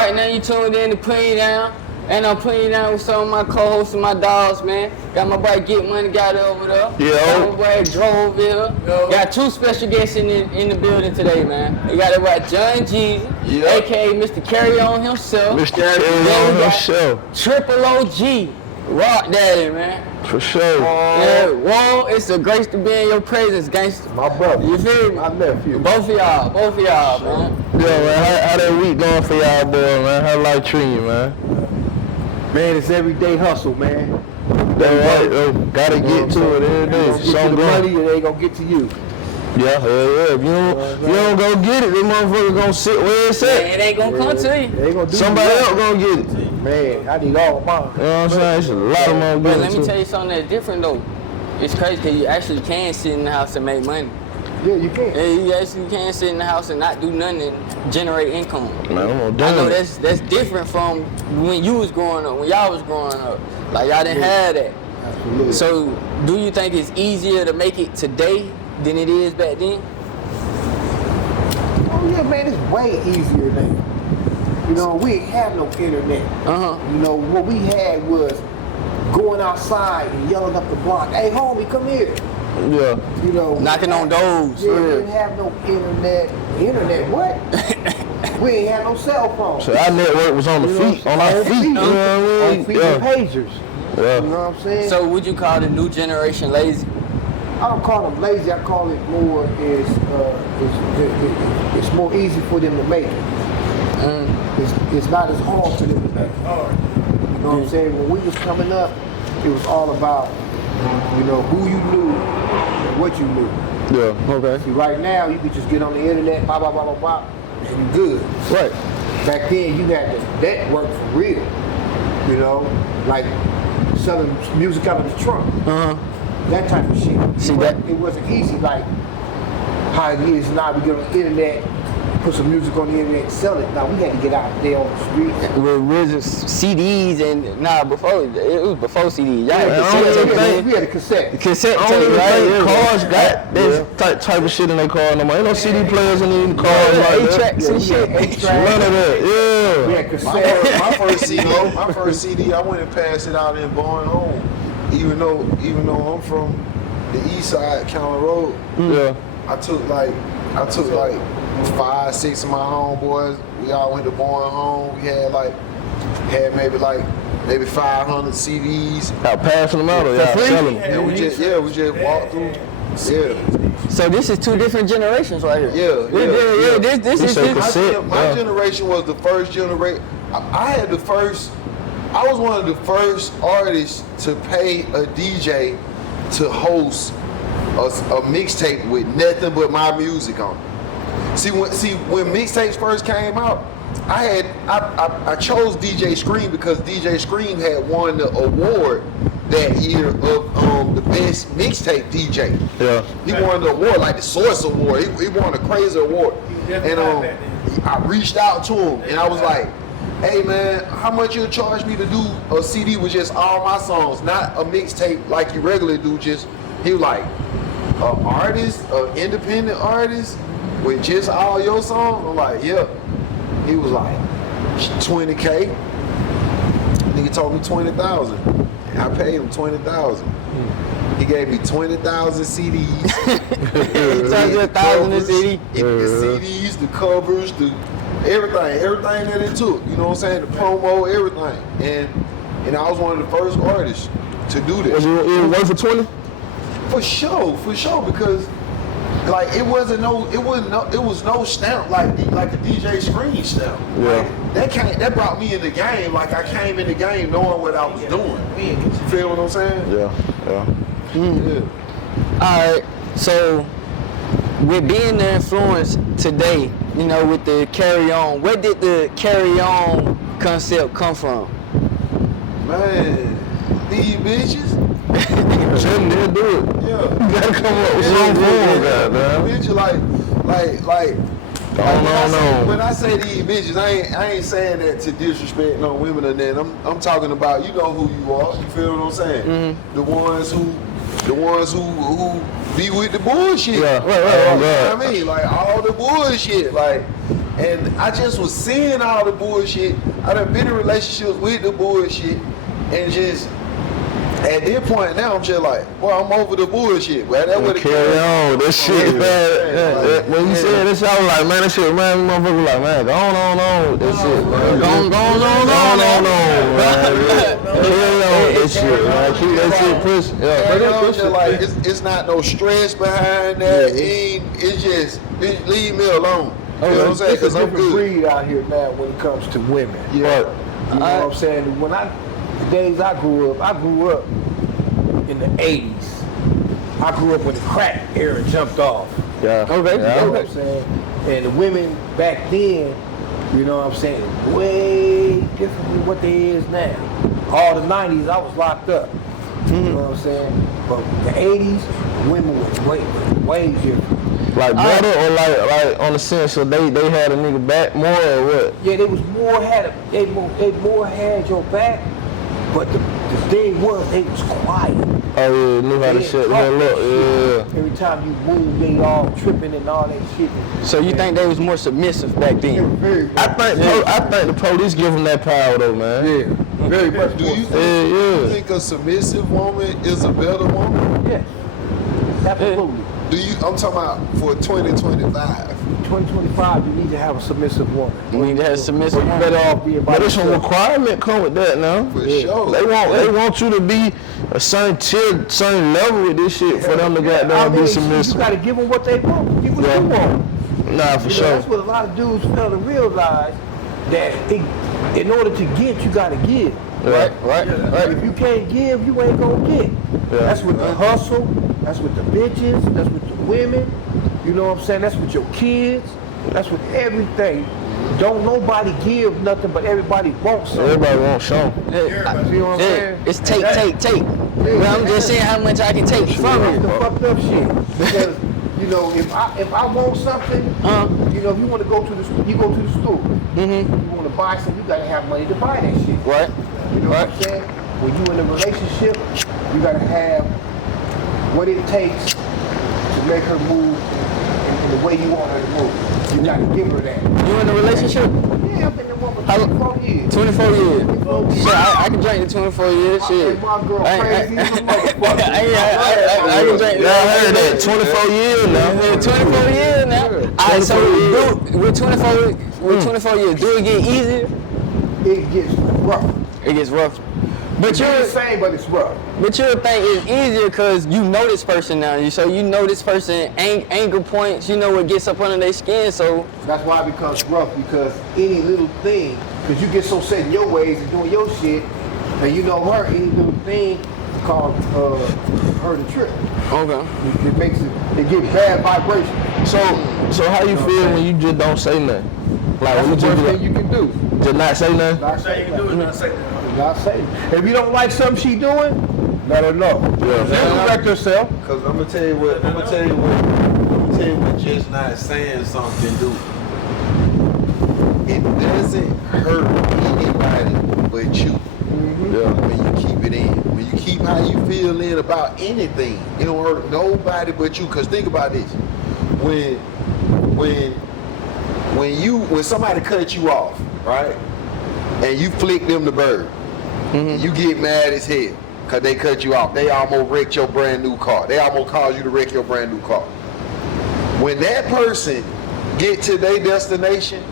Right now you tuned in to Put You Down. And I'm putting you down with some of my co-hosts and my dogs, man. Got my boy Get Money got it over there. Got my boy Dro over here. Got two special guests in the building today, man. We got it right, John Jeezy, a.k.a. Mr. Carry On himself. Mr. Carry On himself. Triple OG, Rock Daddy, man. For sure. Whoa, it's a grace to be in your presence, gangster. My brother. You feel me? My nephew. Both of y'all, man. Yeah, man, how that week going for y'all, boy, man? How life treating you, man? Man, it's everyday hustle, man. That's right, gotta get to it every day. Get to the money, and they gonna get to you. Yeah. If you don't go get it, this motherfucker gonna sit where it's at. It ain't gonna come to you. They ain't gonna do Somebody else gonna get it. Man, I need all mine. You know what I'm saying? It's a lot of money. But let me tell you something that's different though. It's crazy because you actually can sit in the house and make money. Yeah, you can. Yeah, you actually can sit in the house and not do nothing and generate income. Man, I know that's different from when you was growing up, when y'all was growing up. Like y'all didn't have that. Absolutely. So do you think it's easier to make it today than it is back then? Oh yeah, man, it's way easier now. You know, we ain't have no internet. You know, what we had was going outside and yelling up the block, hey homie, come here. Yeah. You know, knocking on doors. Yeah, we didn't have no internet. Internet what? We ain't have no cell phone. So our network was on the feet, on our feet. You know what I mean? On feet and pagers. Yeah. You know what I'm saying? So would you call the new generation lazy? I don't call them lazy. I call it more it's more easy for them to make it. It's not as hard for them to make it. You know what I'm saying? When we was coming up, it was all about, you know, who you knew and what you knew. Yeah, okay. See, right now, you could just get on the internet, blah, blah, blah, blah, blah, and you good. Right. Back then, you had to network for real. You know, like selling music out of the trunk. That type of shit. It wasn't easy like how it is now. We get on the internet, put some music on the internet and sell it. Now we had to get out there on the street. With CDs and before it was before CDs. Y'all had We had a cassette. Cassette I tape, don't right? think cars got this type of shit in their car no more. Ain't no CD players in the cars like that. tracks and shit. None of that, We had cassette. My first CD, I went and passed it out in Bowen Home. Even though I'm from the east side, County Road. Yeah. I took like 5, 6 of my homeboys. We all went to Bowen Home. We had maybe 500 CDs. Out passing them out or y'all selling them? And we just walked through. Yeah. So this is two different generations right here. Yeah. This is My generation was the first generation. I was one of the first artists to pay a DJ to host a mixtape with nothing but my music on it. See when mixtapes first came out, I chose DJ Scream because DJ Scream had won the award that year of the best mixtape DJ. Yeah. He won the award, like the Source Award. He won a crazy award. And I reached out to him and I was like, hey man, how much you'll charge me to do a CD with just all my songs, not a mixtape like you regularly do? He was like, an independent artist with just all your songs? I'm like, yeah. He was like, $20K. Nigga told me 20,000. I paid him 20,000. He gave me 20,000 CDs. He charged you 1,000 a CD. The CDs, the covers, everything that it took. You know what I'm saying? The promo, everything. And I was one of the first artists to do this. Was it worth for 20? For sure, because like it was no stamp like the DJ Screen stamp. Yeah. Like, that brought me in the game. Like I came in the game knowing what I was doing. You feel what I'm saying? Yeah. Yeah. All right, so with being the influence today, you know, with the Carry On, where did the Carry On concept come from? Man, these bitches. Shouldn't do it. Yeah. You gotta come up with something for that, man. Bitches like. When I say these bitches, I ain't saying that to disrespect no women or that. I'm talking about, you know who you are. You feel what I'm saying? Mm-hmm. The ones who be with the bullshit. Yeah, right. You know what I mean? Like all the bullshit. Like And I just was seeing all the bullshit. I done been in relationships with the bullshit, and just at this point now, I'm just like, well, I'm over the bullshit, bro. That's what it Carry on, that shit, man. When you said this, I was like, man, that shit, man, motherfucker, like, man, go on with that shit, man. Go on, man. Carry on with that shit, man. Keep that shit pushing. Yeah, but it's just like, it's not no stress behind that. It's just, leave me alone. You know what I'm saying? It's a Because I'm different good. breed out here now when it comes to women. Yeah. You know what I'm saying? When the days I grew up in the 80s. I grew up when the crack era jumped off. Yeah. You know what I'm saying? And the women back then, you know what I'm saying, way different than what they is now. All the 90s, I was locked up. You know what I'm saying? But the 80s, women was way different. Like better or like on the sense so they had a nigga back more or what? Yeah, they more had your back, but the thing was they was quiet. Oh yeah, knew how to shut the hell up. Yeah. Every time you move, they all tripping and all that shit. So you think they was more submissive back then? I think the police give them that power though, man. Yeah, very much. Do you think a submissive woman is a better woman? Yes, absolutely. I'm talking about for 2025. 2025, you need to have a submissive woman. You need to have a submissive You woman. better off being by But there's some yourself. requirement come with that now. For sure. They want you to be a certain tier, certain level with this shit for them to goddamn be submissive. You gotta give them what they want. Give them what they want. Nah, for You know, sure. that's what a lot of dudes fail to realize, that in order to get, you gotta give. Right. If you can't give, you ain't gonna get. Yeah. That's with the hustle, that's with the bitches, that's with the women, you know what I'm saying? That's with your kids, that's with everything. Don't nobody give nothing, but everybody wants something. Everybody wants some. You know what I'm saying? It's take. Well, I'm just saying how much I can take from That's you. the fucked up shit. Because, you know, if I want something, you know, if you want to go to the store. You want to buy something, you gotta have money to buy that shit. Right. You know what I'm saying? When you in a relationship, you gotta have what it takes to make her move in the way you want her to move. You gotta give her that. You in a relationship? Yeah, I've been in one for 24 years. 24 years. 24 years. Shit, I can drink the 24 years. Shit. My girl I crazy as a motherfucker. I can drink. Yeah, I heard that. 24 years now. Yeah, 24 years now. Alright, so with 24 years, do it get easier? It gets rough. It gets rough. But It's you're the same, but it's rough. But you would think it's easier because you know this person now. So you know this person anger points. You know what gets up under their skin. So That's why it becomes rough, because any little thing, because you get so set in your ways and doing your shit, and you know her, any little thing called her to trip. okay. It makes it get bad vibrations. So how you feel when you just don't say nothing? Like That's when the you worst just thing you can do. just not say nothing? Not say nothing. Not say it. If you don't like something she doing, let her know. Yeah. She'll correct herself. Cause I'm gonna tell you what just not saying something do. It doesn't hurt anybody but you. Yeah. When you keep it in, when you keep how you feel in about anything, it don't hurt nobody but you. Cause think about this: when somebody cut you off, right, and you flick them the bird, you get mad as hell cause they cut you off. They almost wrecked your brand new car. They almost caused you to wreck your brand new car. When that person get to their destination,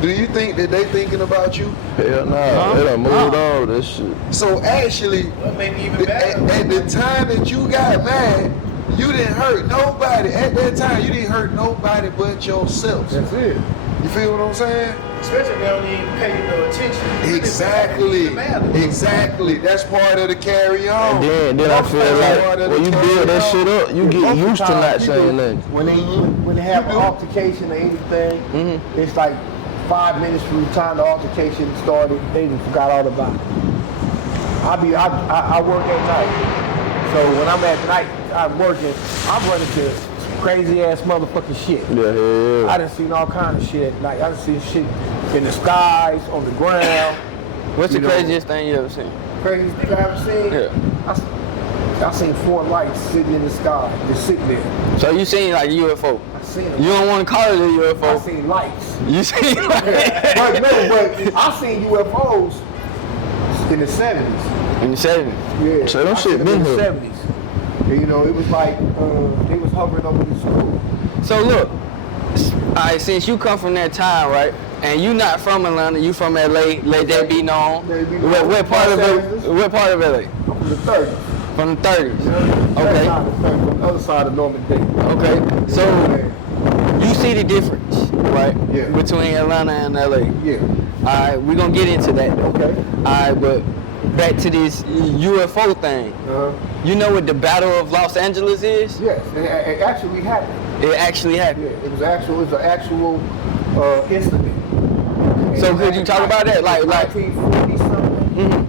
do you think that they thinking about you? Hell nah. They done moved on with this shit. So actually, at the time that you got mad, you didn't hurt nobody. At that time, you didn't hurt nobody but yourself. That's it. You feel what I'm saying? Especially if they don't even pay you no attention. Exactly. That's part of the carry on. And then I feel like when you build that shit up, you get Most of used the to time, not people, saying nothing. When they have an altercation or anything, it's like 5 minutes from the time the altercation started, they just forgot all about it. I work at night, so when I'm at night, I'm working, I'm running to crazy ass motherfucking shit. Yeah. I done seen all kinds of shit at night. I done seen shit in the skies, on the ground. What's the You know, craziest thing you ever seen? Craziest thing I ever seen? Yeah. I seen 4 lights sitting in the sky, just sitting there. So you seen like a UFO? I seen them. You don't want to call it a I UFO. seen lights. You see? But I seen UFOs in the 70s. In the 70s. Yeah. So them I shit seen them been in the here. 70s. And, you know, it was like they was hovering over the school. So look, all right, since you come from that time, right, and you not from Atlanta, you from LA, let that be known. Let it be known. What part of it? What part of LA? I'm from the 30s. From the 30s. Okay. Okay. On the other side of Normandy. Okay. So you see the difference, right? Yeah. Between Atlanta and LA. Yeah. All right, we're gonna get into that though. Okay. All right, but back to this UFO thing. You know what the Battle of Los Angeles is? Yes. It actually happened. It actually Yeah. happened. It was an actual incident. So could you talk about that? Like 1940 something. Mhm.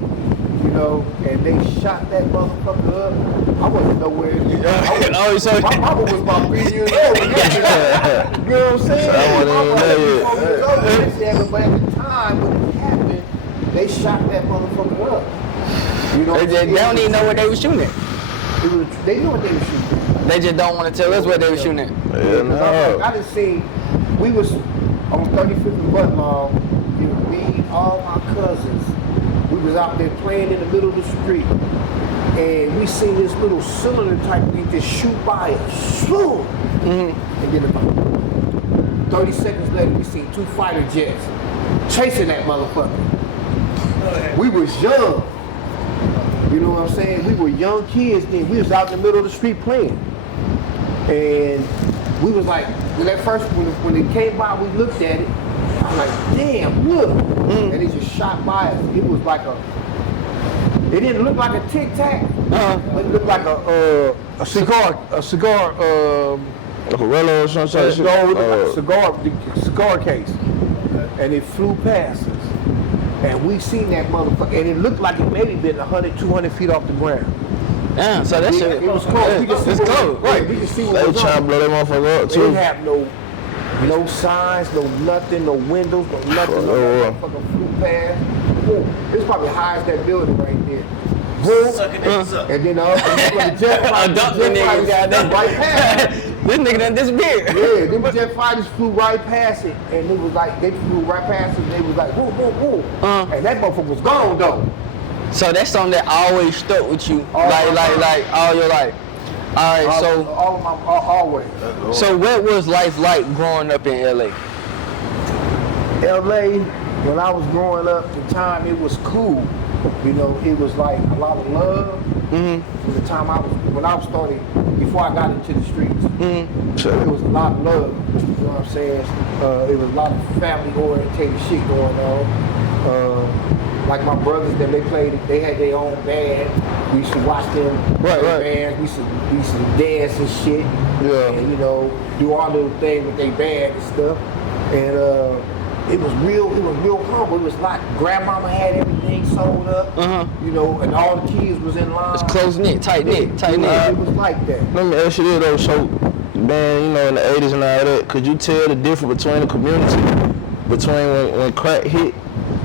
You know, and they shot that motherfucker up. I wasn't nowhere. Oh, so My mama was about 3 years old when that shit happened. You know what I'm saying? I wasn't My even mama there was yet. 4 years old when that shit happened, but at the time when it happened, they shot that motherfucker up. You know, they don't even know what they were shooting at. They knew what they were shooting. They just don't want to tell us what they were shooting at. Yeah, no. I done seen, we was on 35th and Butler, me, all my cousins, we was out there playing in the middle of the street, and we seen this little cylinder type thing just shoot by us, and then about 30 seconds later, we seen 2 fighter jets chasing that motherfucker. We was young. You know what I'm saying? We were young kids then. We was out in the middle of the street playing. And we was like, when it came by, we looked at it. I was like, damn, look. And it just shot by us. It was like it didn't look like a Tic Tac. But it looked like a cigar, Like a Rello or something. no, it looked like a cigar case. And it flew past us. And we seen that motherfucker, and it looked like it maybe been 100, 200 feet off the ground. Damn, so that shit. It was close. We could see It's what- close. Right, we could see what They was trying to on. blow that motherfucker up They didn't too. have no signs, no nothing, no windows, no nothing. No, Oh, that motherfucker flew past. Boom. It's probably high as that building right there. Boom. And then when the jet fighters Duck the niggas. got that right past it. This nigga done disappeared. Yeah, them jet fighters flew right past it, and it was like they flew right past it, and they was like, whoa, whoa, whoa, and that motherfucker was gone though. So that's something that always stuck with you, All like my life. all your life. All right, so Always. so what was life like growing up in LA? LA, when I was growing up, the time it was cool. You know, it was like a lot of love. From the time when I was starting, before I got into the streets, it was a lot of love. You know what I'm saying? It was a lot of family-oriented shit going on. Like my brothers, they had their own band. We used to watch them Right. bands. We used to dance and shit. Yeah. And do all little things with their band and stuff. And it was real humble. It was like grandmama had everything sold up. And all the kids was in line. It's close knit, tight knit. It was like that. Let me ask you this though, so man, in the 80s and all that, could you tell the difference between the community, between when crack hit?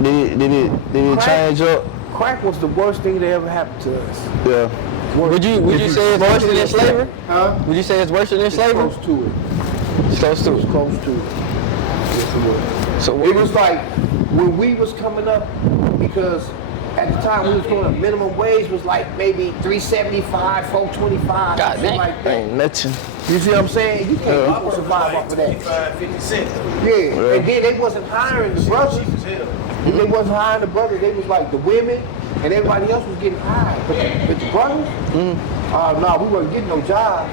Did it Crack? change up? Crack was the worst thing that ever happened to us. Yeah. Would you say it's worse than slavery? Huh? Would you say it's worse than slavery? Close to it. It's close to it. Close to it. Yes, it was. So It was like when we was coming up, because at the time we was going up, minimum wage was like maybe $3.75, $4.25, God something dang. like that. Ain't nothing. You see what I'm saying? You can't survive off of that. 50 cents. Yeah, and then they wasn't hiring the brothers. Cheap as hell. They wasn't hiring the brothers. They was like the women, and everybody else was getting hired. But the brothers, no, we wasn't getting no job.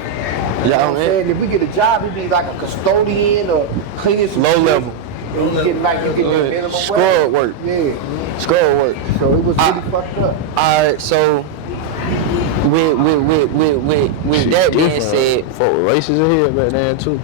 You know what I'm saying? If we get a job, it'd be like a custodian or cleaning some Low shit. level. And you get that minimum Squad wage. work. Yeah. Score work. So it was really fucked up. all right, so with that being Different. said, Fuck with races in here back then too.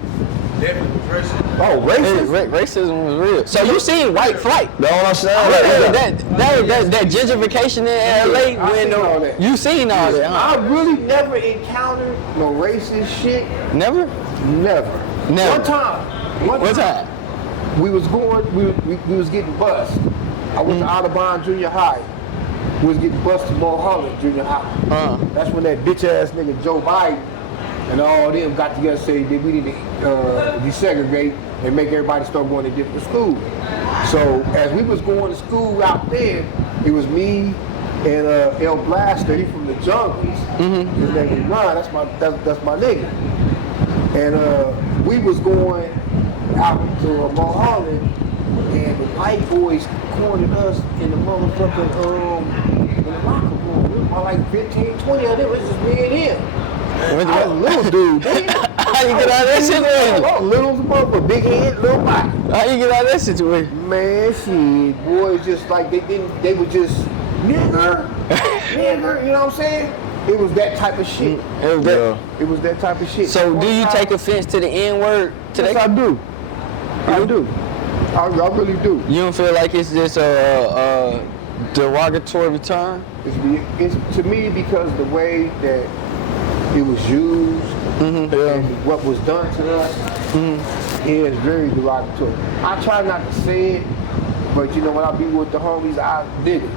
Definitely was racist. Oh, racist? racism was real. So you seen white flight? That's what I'm saying. That gentrification in LA, I seen all that. you seen all that, I huh? really never encountered no racist shit. Never? Never. Never. One time. What time? We was getting bused. I went to Audubon Junior High. We was getting bused to Mulholland Junior High. That's when that bitch ass nigga Joe Biden and all of them got together and said that we need to desegregate and make everybody start going to different schools. So as we was going to school out there, it was me and El Blaster, he from the Jungles. His name is Ron, that's my nigga. And we was going out to Mulholland, and the white boys cornered us in the motherfucking in the locker room. It was about like 15, 20 of them. It was just me and him. I was a little dude. How you get out of that situation? Little as a motherfucker, big head, little body. How you get out of that situation? Man, shit, boys just like they were just nigger, you know what I'm saying? It was that type of shit. It was that type of shit. So do you take offense to the N-word today? Yes, I do. I do. I really do. You don't feel like it's just a derogatory term? It's to me because the way that it was used and what was done to us is very derogatory. I try not to say it, but you know when I be with the homies, I did it.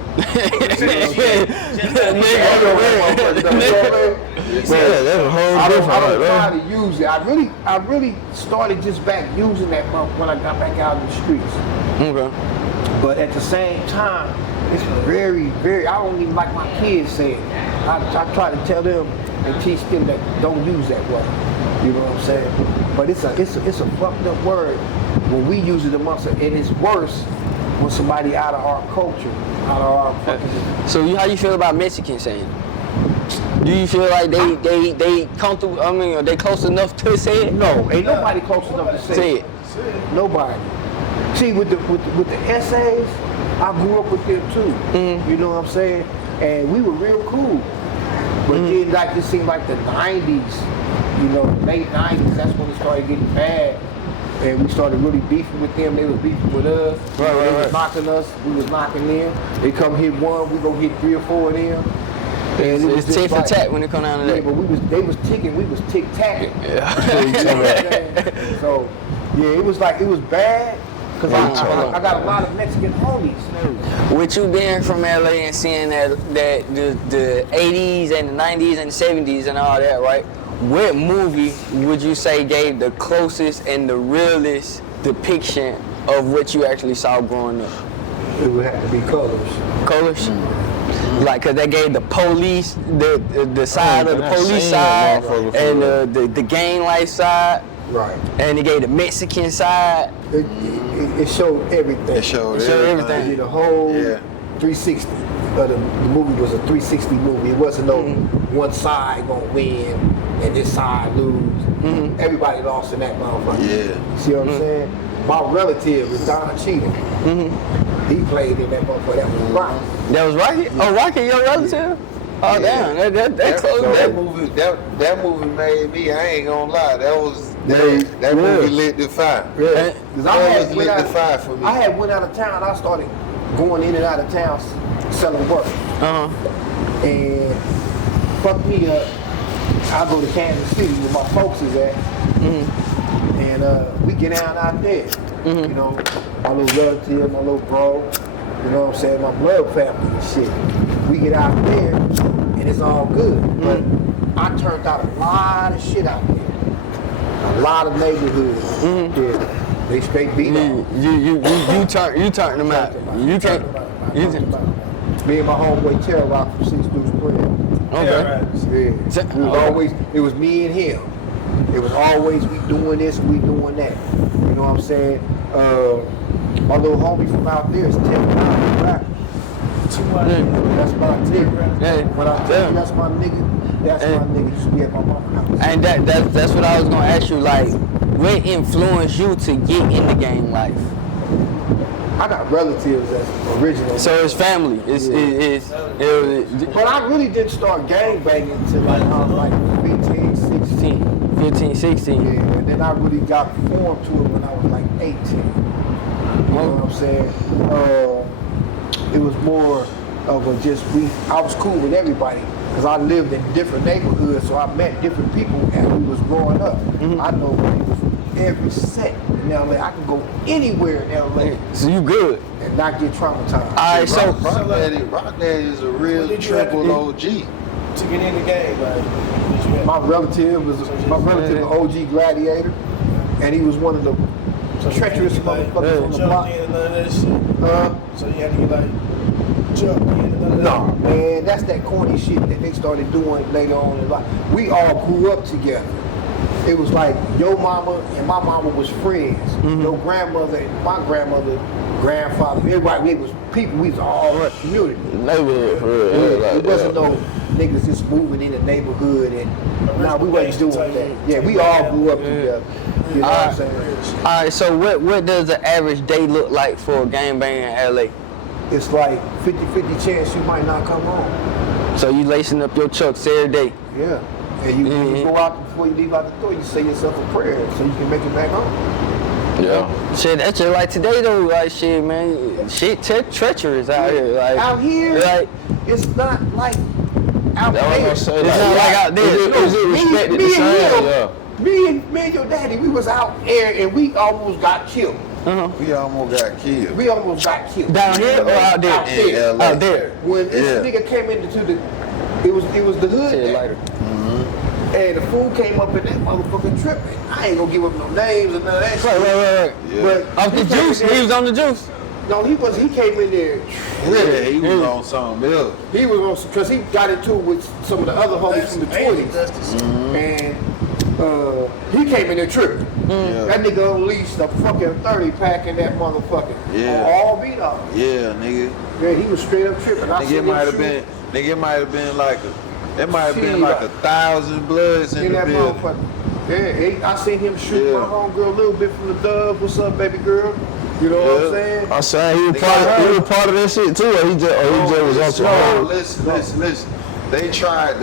I don't try to use it. I really started just back using that when I got back out in the streets. Okay. But at the same time, it's very, very. I don't even like my kids saying it. I try to tell them and teach them that don't use that word. You know what I'm saying? But it's a fucked up word when we use it amongst it, and it's worse when somebody out of our culture, out of our fucking. So how you feel about Mexicans saying it? Do you feel like they comfortable? I mean, are they close enough to say it? No, ain't nobody close enough to say it. Nobody. See, with the essays, I grew up with them too. You know what I'm saying? And we were real cool. But then, like, it seemed like the 90s, you know, late 90s, that's when it started getting bad. And we started really beefing with them. They was beefing with us. They was knocking us. We was knocking them. They come hit one, we go hit 3 or 4 of them. And it's tick for tack when it come down to that. Yeah, but they was ticking, we was tick-tacking. Yeah. You know what I'm saying? So, yeah, it was bad. Because I got a lot of Mexican homies. With you being from LA and seeing that the 80s and the 90s and the 70s and all that, right? What movie would you say gave the closest and the realest depiction of what you actually saw growing up? It would have to be Colors. Colors? Like, cause they gave the police, the side of the police side, and the gang life side. Right. And they gave the Mexican side. It showed everything. It showed everything. It did a whole 360. The movie was a 360 movie. It wasn't no one side gonna win and this side lose. Everybody lost in that motherfucker. Yeah. See what I'm saying? My relative is Donna Cheadle. He played in that motherfucker. That was Rocky. That was Rocky? Oh, Rocky, your relative? Oh, damn. That close. That movie made me, I ain't gonna lie, that movie lit the fire. Yeah. I went out of town. I started going in and out of town selling work. And fucked me up. I go to Kansas City where my folks is at. And we get down out there. You know, my little relative, my little bro, you know what I'm saying, my blood family and shit. We get out there and it's all good. But I turned out a lot of shit out there. A lot of neighborhoods. Yeah. They straight beat on. You turned them out. You turned them out. Me and my homeboy Terror Rock from Six Deuce Square. Okay. It was me and him. It was always we doing this, we doing that. You know what I'm saying? My little homie from out there is 10 pounds back. That's my nigga. When I tell you that's my nigga, that's my nigga. Used to be at my mama's house. And that's what I was gonna ask you. Like, what influenced you to get in the gang life? I got relatives that's original. So it's family. But I really didn't start gang banging until like I was like 15, 16. 15, 16. Yeah, and then I really got formed to it when I was like 18. You know what I'm saying? It was more of a I was cool with everybody because I lived in different neighborhoods, so I met different people as we was growing up. I know people from every set in LA. I can go anywhere in LA. So you good. And not get traumatized. All right, so Rock Daddy is a real triple OG. to get in the game, like, did you have? My relative was an OG gladiator, and he was one of the treacherous motherfuckers on the block. Jump in and none of that shit. So you had to get like jump in and none of that. No, man, that's that corny shit that they started doing later on in life. We all grew up together. It was like your mama and my mama was friends. Your grandmother and my grandmother, grandfather, everybody, we was people. We was all a community. Neighborhood, for real. Yeah, it wasn't no niggas just moving in the neighborhood and nah, we wasn't doing that. Yeah, we all grew up together. You know what I'm saying? All right, so what does the average day look like for a gangbang in LA? It's like 50-50 chance you might not come home. So you lacing up your chucks every day. Yeah. And you go out before you leave out the door, you say yourself a prayer so you can make it back home. Yeah. Shit, that's just like today though. Like shit, man. Shit, treacherous out here. Like Out here, like it's not like out That was there. gonna say it's that. not like out there. Is it respected the me and same? him, Yeah. me and your daddy, we was out there and we almost got killed. We almost got killed. We almost got killed. Down here or out there? Out there. In LA. Out there. When this nigga came into the, it was the hood. Say it there. lighter. And the fool came up in that motherfucking tripping. I ain't gonna give up no names or none of that shit. Right. Yeah. But Off the he came juice. in there- He was on the juice. No, he was. He came in there. Yeah, he was on something else. He was on because he got into it with some of the other homies from the 20s, and he came in there tripping. That nigga unleashed a fucking 30 pack in that motherfucker. Yeah. All beat up. Yeah, nigga. Yeah, he was straight up tripping. I Nigga, seen it him might have shoot been. Nigga, it might have been like a. It might have been Shit. like 1,000 bloods in in the that building. motherfucker. Yeah, I seen him shoot Yeah. my homegirl a little bit from the Dove. What's up, baby girl? You know what I'm Yeah. saying? I'm saying he was part of that shit too, or he just was on No, some. listen. They tried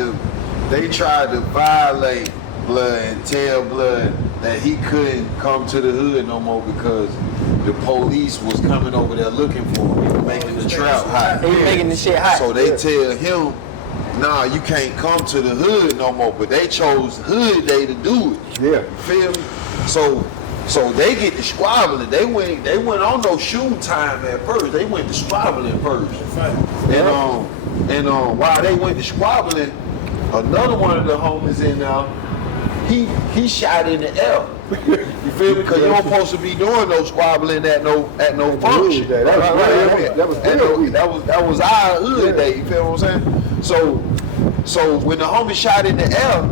to violate Blood and tell Blood that he couldn't come to the hood no more because the police was coming over there looking for him. He was making the trap hot. He was making the shit hot. So they tell him, nah, you can't come to the hood no more. But they chose Hood Day to do it. Yeah. You feel me? So they get to squabbling. They went on no shooting time at first. They went to squabbling first. And while they went to squabbling, another one of the homies in there, he shot in the air. You feel me? Because you don't supposed to be doing no squabbling at no function. That was our hood day. You feel what I'm saying? So when the homie shot in the air,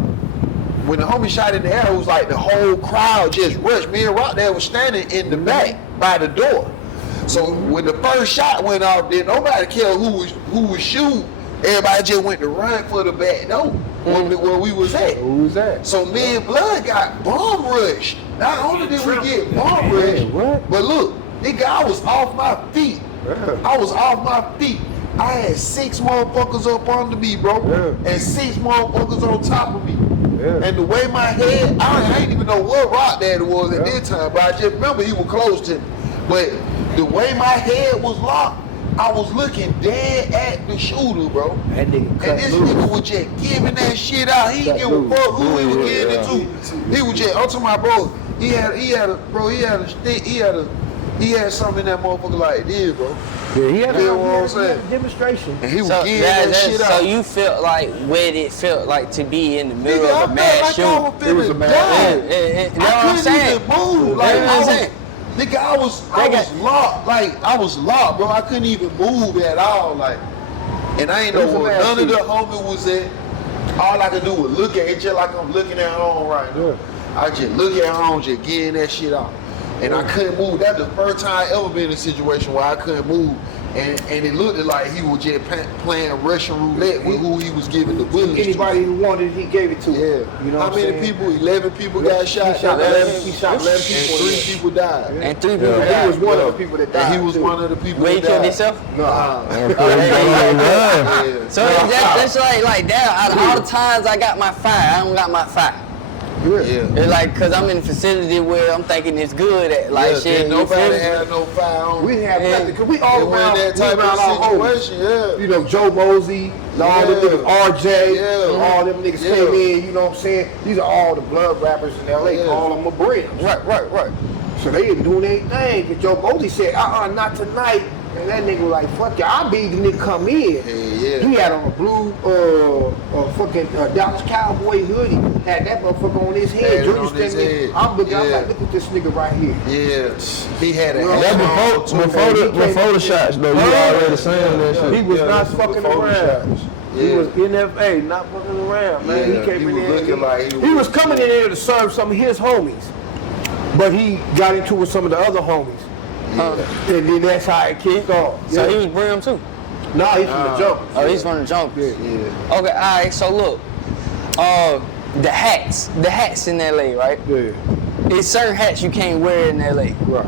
it was like the whole crowd just rushed. Me and Rock there was standing in the back by the door. So when the first shot went off, then nobody cared who was shooting. Everybody just went to run for the back door where we was at. Who was that? So me and Blood got bomb rushed. Not only did we get bomb rushed, but look, nigga, I was off my feet. I had 6 motherfuckers up under me, bro, and 6 motherfuckers on top of me. Yeah. And the way my head, I ain't even know what Rock Daddy was at that time, but I just remember he was close to me. But the way my head was locked, I was looking dead at the shooter, bro. That nigga And cut this loose. nigga was just giving that shit out. He didn't give a fuck who he was giving it to. He was just, I'm talking about, bro, he had a stick, he had something in that motherfucker like this, bro. Yeah, he had You know what I'm saying? a demonstration. And he was So, giving that shit out. so you felt like what it felt like to be in the middle Nigga, of a I mass felt like I shooting. was finna die. You know what I'm I saying? couldn't even move. Like, You know what I'm saying? Nigga, I was locked. Like, I was locked, bro. I couldn't even move at all. Like, and I ain't know where none of the homie was at. All I could do was look at it just like I'm looking at home right now. I just look at home, just getting that shit out. And I couldn't move. That's the first time I ever been in a situation where I couldn't move. And it looked like he was just playing Russian roulette with who he was giving the bullets to. Anybody who wanted it, he gave it to. Yeah. You know how what I'm many saying? people? 11 people got shot. He shot 11 people. And 3 people died. And 3 people And died. he was one of the people that died. And he was too. one of the people When he that killed died. himself? No. Yeah. So that's like that. Out of all the times I got my fire, I don't got my fire. Yeah. It's like, cause I'm in a facility where I'm thinking it's good at like Yeah, shit. then You feel nobody me? had no fire on. We had Yeah. nothing, cause we all It went around that type our of homies. situation, yeah. You know, Joe Mosey, all them niggas, RJ, Yeah. all them niggas Yeah. came in, you know what I'm saying? These are all the blood rappers in LA, Yeah. all of them are Brims. Right. So they ain't doing anything. But Joe Mosey said, not tonight. And that nigga was like, fuck you, I'll be the nigga come in. Yeah. He had on a blue fucking Dallas Cowboy hoodie. Had that motherfucker on his head. Had it Junior on his standing there. head. I'm looking, I'm Yeah. like, look at this nigga right here. Yeah, he had a Well, That hat on, too. before the shots though. You already saying that shit. He was Yeah, not this is fucking before the around. shots. He Yeah. was NFA, not fucking around, man. Yeah, He came he in was there. looking like he was coming in there to serve some of his homies, but he got into it with some of the other homies. And then that's how it kicked off. So Yeah. he was Brim too. No, he's from the jump. Oh, he's from the jump. Yeah. Yeah. Okay, all right. So look, the hats in LA, right? Yeah. There's certain hats you can't wear in LA. Right.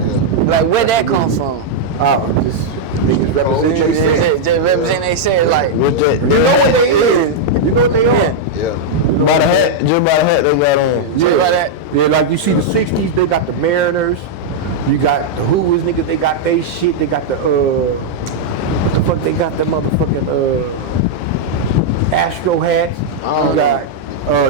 Like where that come from? Oh, just niggas representing they said. Just represent they said like. With that, You know what they is. You know what they Yeah. are. Yeah. by the hat, just by the hat they got on. Just by that. Yeah, like you see the 60s, they got the Mariners. You got the Who's niggas, they got they shit. They got the, what the fuck, they got the motherfucking, Astro hats. You got,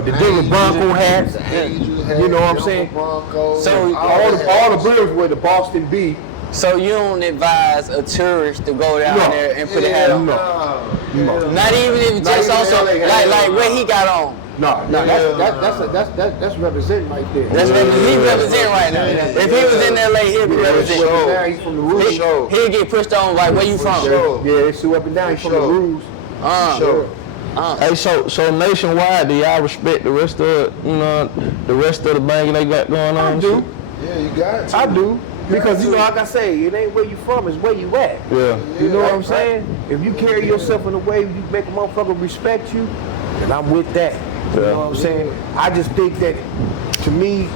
the Denver Bronco hats. Angel hat, You know what I'm Denver saying? Broncos, So All the Braves were the Boston B. So you don't advise a tourist to go down No. there and put a hat on? No. Not even if it's Not just even also LA hat. like what he got on. No, that's representing right there. That's what he representing right now. If he was in LA, he'd be representing. Now he's from the Roots. He'll get pushed on like where you from? sure. Yeah, it's Sue up and down. He's from the Roots. Sure. Hey, so nationwide, do y'all respect the rest of the rest of the banging they got going on? I and do. shit? Yeah, you got to. I do. Because, you know, like I say, it ain't where you from, it's where you at. Yeah. You know what I'm saying? If you carry yourself in a way you make a motherfucker respect you, then I'm with that. You know what I'm saying? I just think that, to me,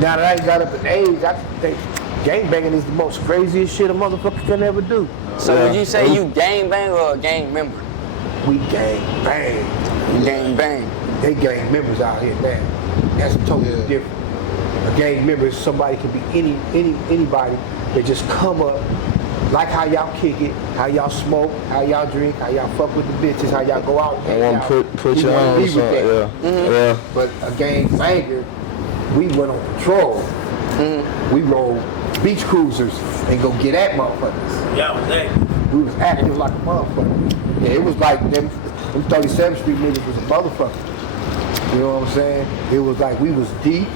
now that I ain't got up in age, I think gangbanging is the most craziest shit a motherfucker can ever do. So would you say you gang bang or a gang member? We gang bang. Gang bang. They gang members out here now. That's totally different. A gang member is somebody can be anybody that just come up, like how y'all kick it, how y'all smoke, how y'all drink, how y'all fuck with the bitches, how y'all go out. I want to put He you wanna on be or with something. that. Yeah. Yeah. But a gang banger, we went on patrol. We rolled beach cruisers and go get at motherfuckers. Y'all was active. We was active like a motherfucker. Yeah, it was like them 37th Street niggas was a motherfucker. You know what I'm saying? It was like we was deep.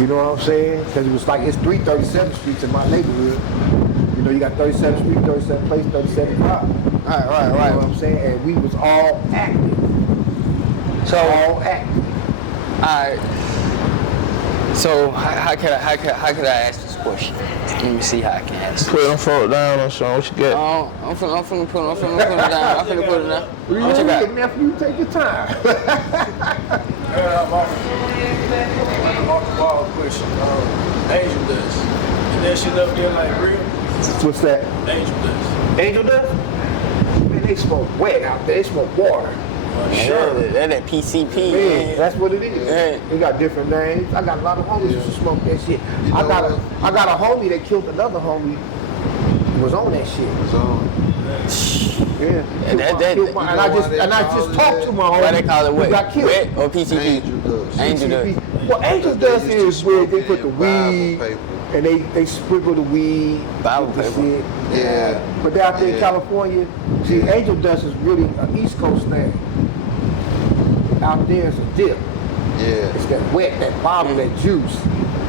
You know what I'm saying? Because it was like, it's 3 37th Streets in my neighborhood. You know, you got 37th Street, 37th Place, 37th Drive. Right. You know what I'm saying? And we was all active. So All active. alright. So how could I ask this question? Let me see how I can ask Put this. them folk down on something. What you got? I'm finna put it down. I'm finna put it down. What you got? Nephew, take your time. Off the ball question. Angel dust. Is that shit up there like real? What's that? Angel dust. Angel dust? Man, they smoke wet out there. They smoke water. Sure. That PCP. Man, Man. that's what it is. Yeah. They got different names. I got a lot of homies who smoke that shit. I got a homie that killed another homie who was on that shit. Yeah. And I just talked to my homie. Why they call it who wet? got killed. Wet or PCP? Angel dust. Angel dust. Well, angel dust is where they put the weed Bible paper. and they sprinkle the weed. Bible with the paper. shit. Yeah. But they're out there in Yeah. California, see, angel dust is really an East Coast thing. Out there is a dip. Yeah. It's that wet, that bottle, that juice,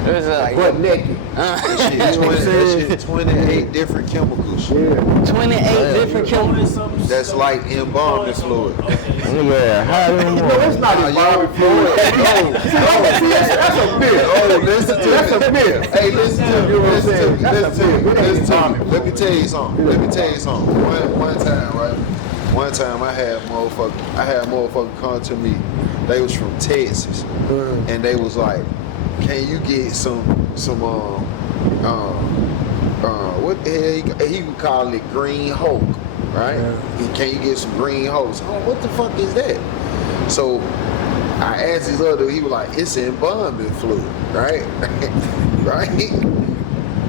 It was like butt naked. That shit 28 different chemicals. Yeah. 28 different chemicals. That's like embalming fluid. Nigga, how them No, it's not embalming fluid. That's a myth. Oh, listen to That's me. a myth. Hey, listen to me. You know what I'm Listen to saying? me. That's Listen a to me. myth. It ain't Listen to me. embalming. Let me tell you something. One time, right? One time I had motherfucker come to me. They was from Texas, and they was like, "Can you get some what the hell he would call it, green Hulk, right? Can you get some green Hulks? Oh, what the fuck is that?" So I asked his other, he was like, "It's embalming fluid, right?" Right?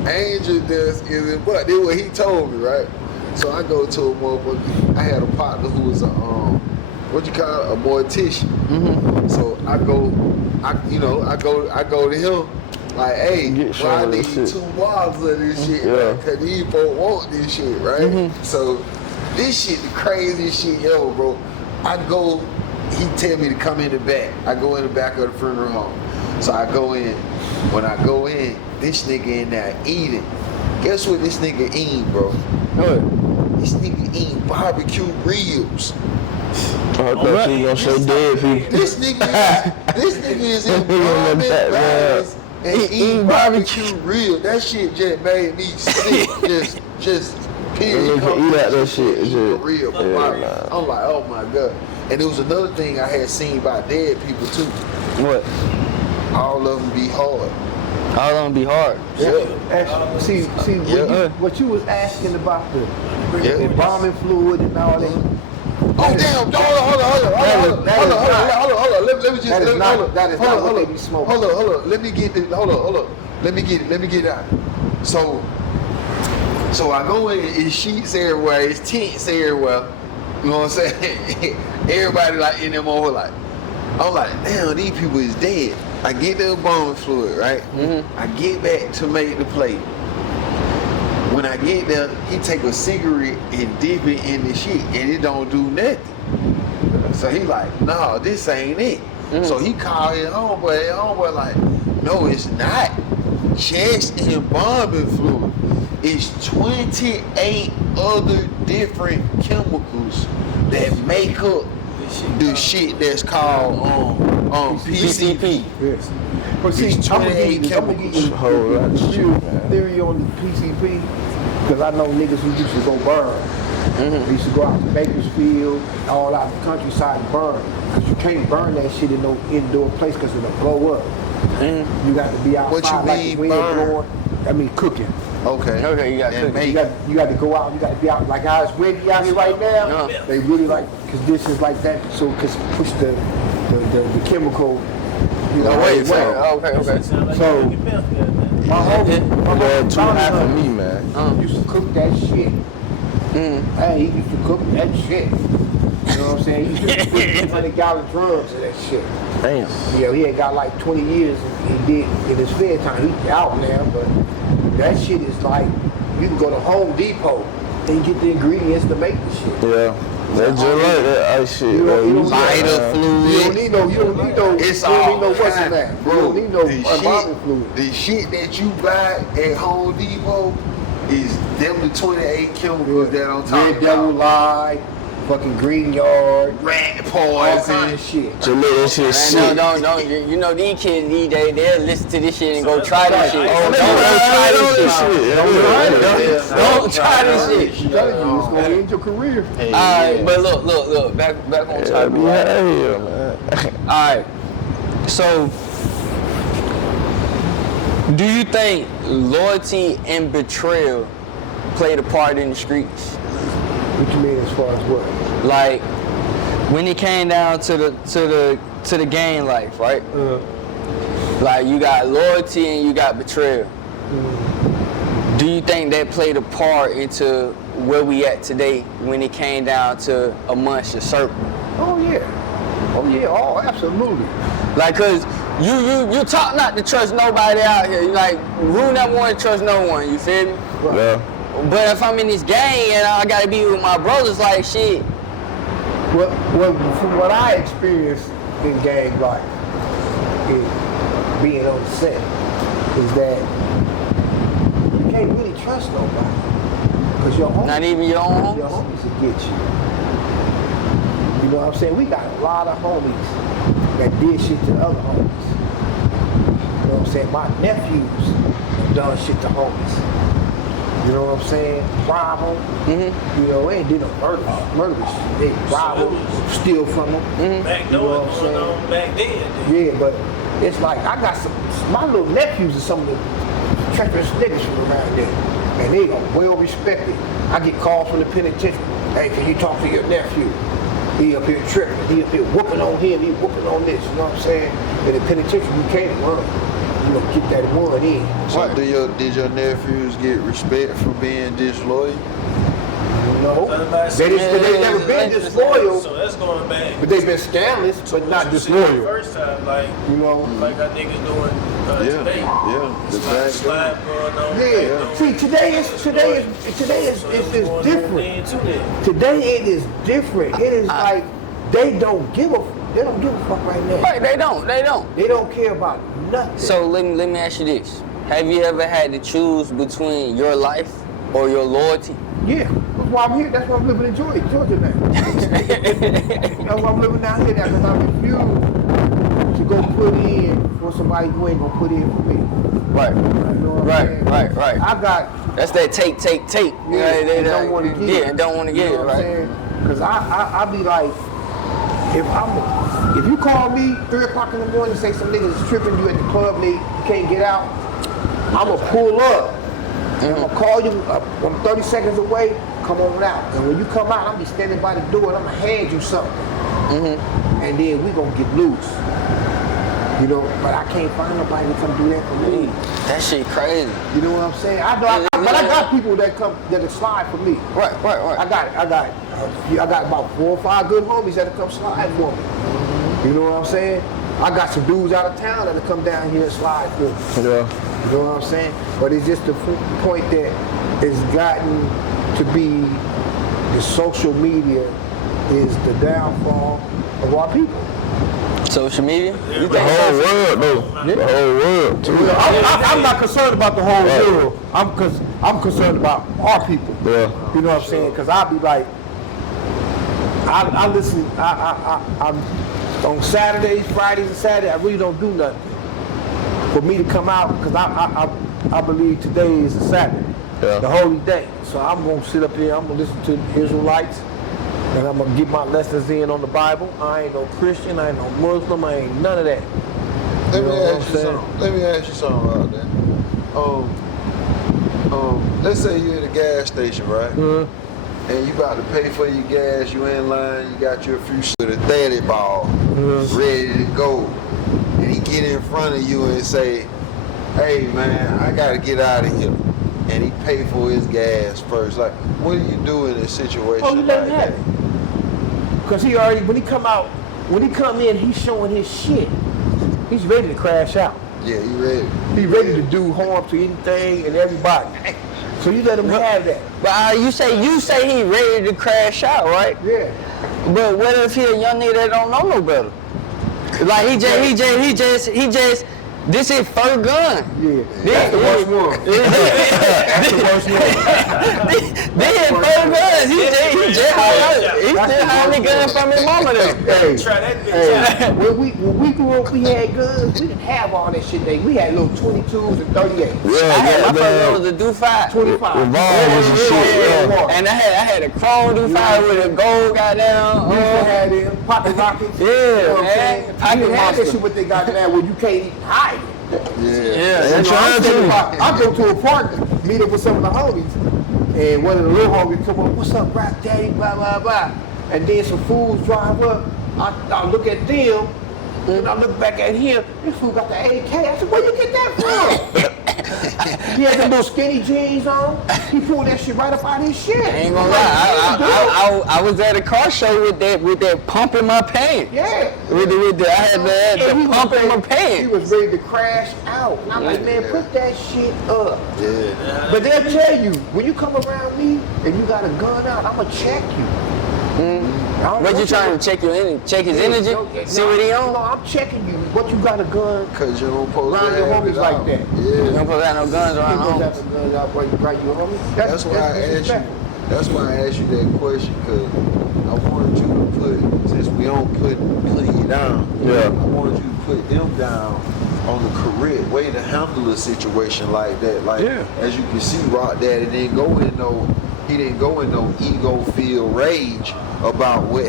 Angel dust is in, but this what he told me, right? So I go to a motherfucker. I had a partner who was a what you call it, a mortician. So I go to him, Like, hey, Get bro, I some of need this shit. 2 bottles of this shit, Yeah. right? Cause these folks want this shit, right? So this shit the craziest shit ever, bro. I go, he tell me to come in the back. I go in the back of the funeral home. So I go in. When I go in, this nigga in there eating. Guess what this nigga eating, bro? What? This nigga eating barbecue ribs. I thought you was gonna say dead people. This nigga is in Nigga in the back, Bahamas and Eating eating barbecue ribs. That shit just made me sick. just period. Nigga eat out that shit. Eat Shit. for real. Yeah, I'm like, oh my God. And there was another thing I had seen about dead people too. What? All of them be hard. All of them be hard. Yeah. See, Yeah. what you was asking about the Yeah. embalming fluid and all that. Oh damn! Hold on. Let me just that is hold not- on. that is Hold not on, what hold they on. be smoking. Hold on. Let me get this. Hold on. Let me get it out. So I go in. It's sheets everywhere. It's tents everywhere. You know what I'm saying? Everybody like in them over like. I'm like, damn, these people is dead. I get the embalming fluid, right? I get back to make the plate. When I get there, he take a cigarette and dip it in the shit, and it don't do nothing. So he like, nah, this ain't it. So he called his homeboy like, no, it's not. Chest and embalming fluid. It's 28 other different chemicals that make up the shit that's called PCP. Yes. But see, It's I'm gonna 28 give you Whole lot of shit, real man. theory on the PCP, because I know niggas who used to go burn. They used to go out to Bakersfield, all out the countryside and burn. Because you can't burn that shit in no indoor place because it'll blow up. You got to be outside What you like mean the wind burn? blowing. I mean cooking. Okay. Okay, you got And cooking. make You got to go out. You got to be out like how it's windy out here right now. Yeah. They really like conditions like that, so cause push the chemical. You know, Wait, away. okay. So my homie, Yeah, too high for Bounty me, man. used to cook that shit. Hey, he used to cook that shit. You know what I'm saying? He used to put 200-gallon drums of that shit. Damn. Yeah, he had got like 20 years he did in his spare time. He's out now, but that shit is like, you can go to Home Depot and get the ingredients to make the shit. Yeah. That's just like that ice shit. You don't- you don't- lighter You don't fluid. need no, It's you don't all need no what's in kind, that. bro. You don't need no the embalming shit, fluid. the shit that you buy at Home Depot is them the 28 chemicals that I'm talking Red Devil about. Lie, fucking Green Yard, Rat all kind poison. of shit. Just let that shit Man, sit. don't. You know these kids, they'll listen to this shit and go try this shit. Oh, Don't try try this shit. shit. Don't try this shit. I'm telling you, it's gonna end your career. Alright, but look, back on topic. Be Right? out here, man. Alright, so do you think loyalty and betrayal played a part in the streets? What you mean as far as what? Like when it came down to the gang life, right? Like you got loyalty and you got betrayal. Do you think that played a part into where we at today when it came down to amongst your circle? Oh yeah, oh absolutely. Like, cause you talk not to trust nobody out here. You like rule number one, trust no one. You feel me? Yeah. But if I'm in this gang and I gotta be with my brothers, like shit. What from what I experienced in gang life, being on the set, is that you can't really trust nobody. Because your homies, Not even your own your homies. homies will get you. You know what I'm saying? We got a lot of homies that did shit to other homies. You know what I'm saying? My nephews have done shit to homies. You know what I'm saying? Rob them. You know, they ain't did no murder shit. They rob them, steal from them. Back You know door what I'm going saying? on back then. Yeah, but it's like I got my little nephews are some of the treacherous niggas from around there. And they are well respected. I get calls from the penitentiary. Hey, can you talk to your nephew? He up here tripping. He up here whooping on him. He whooping on this. You know what I'm saying? In the penitentiary, you can't run. You know, get that one in. So did your nephews get respect for being disloyal? No, Everybody they never been disloyal, So that's going back. but they've been scandalous, but not You see the disloyal. first time, like, You know? like I niggas doing today. Yeah. It's like slime going on. Yeah. See, today is different. Today it is different. It is like they don't give a fuck right now. Right, they don't. They don't care about nothing. So let me ask you this. Have you ever had to choose between your life or your loyalty? Yeah, that's why I'm here. That's why I'm living in Georgia now. That's why I'm living down here now, because I refuse to go put in for somebody who ain't gonna put in for me. Right. You know what I'm saying? Right. I got That's that take. yeah, they don't want to get it. Yeah, don't want to get You it, know what I'm right? saying? Because I be like, if you call me 3 o'clock in the morning and say some niggas is tripping you at the club, they can't get out, I'ma pull up. And I'm gonna call you I'm 30 seconds away, come on out. And when you come out, I'm be standing by the door and I'm gonna hand you something. And then we gonna get loose. You know, but I can't find nobody to come do that for me. That shit crazy. You know what I'm saying? But I got people that'll slide for me. Right. I got about 4 or 5 good homies that'll come slide for me. You know what I'm saying? I got some dudes out of town that'll come down here and slide for me. Yeah. You know what I'm saying? But it's just the point that it's gotten to be the social media is the downfall of our people. Social media? You The whole world, though. The whole world, too. I'm not concerned about the whole world. I'm concerned about our people. Yeah. You know what I'm saying? Because I'll be like, I listen, I'm on Saturdays, Fridays, and Saturdays, I really don't do nothing. For me to come out, because I believe today is a Sabbath, the holy day. So I'm going to sit up here, I'm going to listen to the Israelites, and I'm going to get my lessons in on the Bible. I ain't no Christian, I ain't no Muslim, I ain't none of that. Let You me know what ask I'm you saying? something. Let me ask you something about that. Let's say you're at a gas station, right? And you about to pay for your gas, you in line, you got your few with a 30 ball, ready to go. And he get in front of you and say, hey man, I gotta get out of here. And he pay for his gas first. Like, what do you do in a situation Oh, you let like him have that? it. Because he already, when he come in, he's showing his shit. He's ready to crash out. Yeah, you ready? He's ready to do harm to anything and everybody. So you let him have that. But you say he ready to crash out, right? Yeah. But what if he a young nigga that don't know no better? Like he just this is first gun. Yeah. That's the worst one. That's the worst one. This is first guns. He still hiding the gun from his mama though. Hey, Try that bitch out. when we grew up, we had guns. We didn't have all that shit. We had little 22s and 38s. I had my first one was a .25. 25. Revolvers and shit, Yeah. And I had a chrome .25 with a gold goddamn. We used to have them pocket rockets. Yeah, You know what I'm man. saying? Pocket You didn't have monster. that shit what they got now where you can't even hide it. Yeah. They trying to. I go to a park, meet up with some of the homies, and one of the little homies come up, what's up, rap daddy, blah, blah, blah. And then some fools drive up, I look at them, and I look back at him, this fool got the AK. I said, where you get that from? He had them little skinny jeans on. He pulled that shit right up out of his shit. I ain't gonna lie, I was at a car show with that pump in my pants. Yeah. I had And he the pump was in my ready- He pants. was ready to crash out. And I'm like, man, put that shit up. Yeah. But they'll tell you, when you come around me and you got a gun out, I'ma check you. What you trying to check his energy? See what he No, on? I'm checking you. What you got a gun Cause you don't post around your homies like that? You Yeah. don't put out no guns You around don't home. have a gun out right your homie. That's why I asked you. disrespectful. That's why I asked you that question, cause I wanted you to put, since we don't put you down. Yeah. I wanted you to put them down on the correct way to handle a situation like that. Like, as you can see, Rock Daddy didn't go in no ego-filled rage about what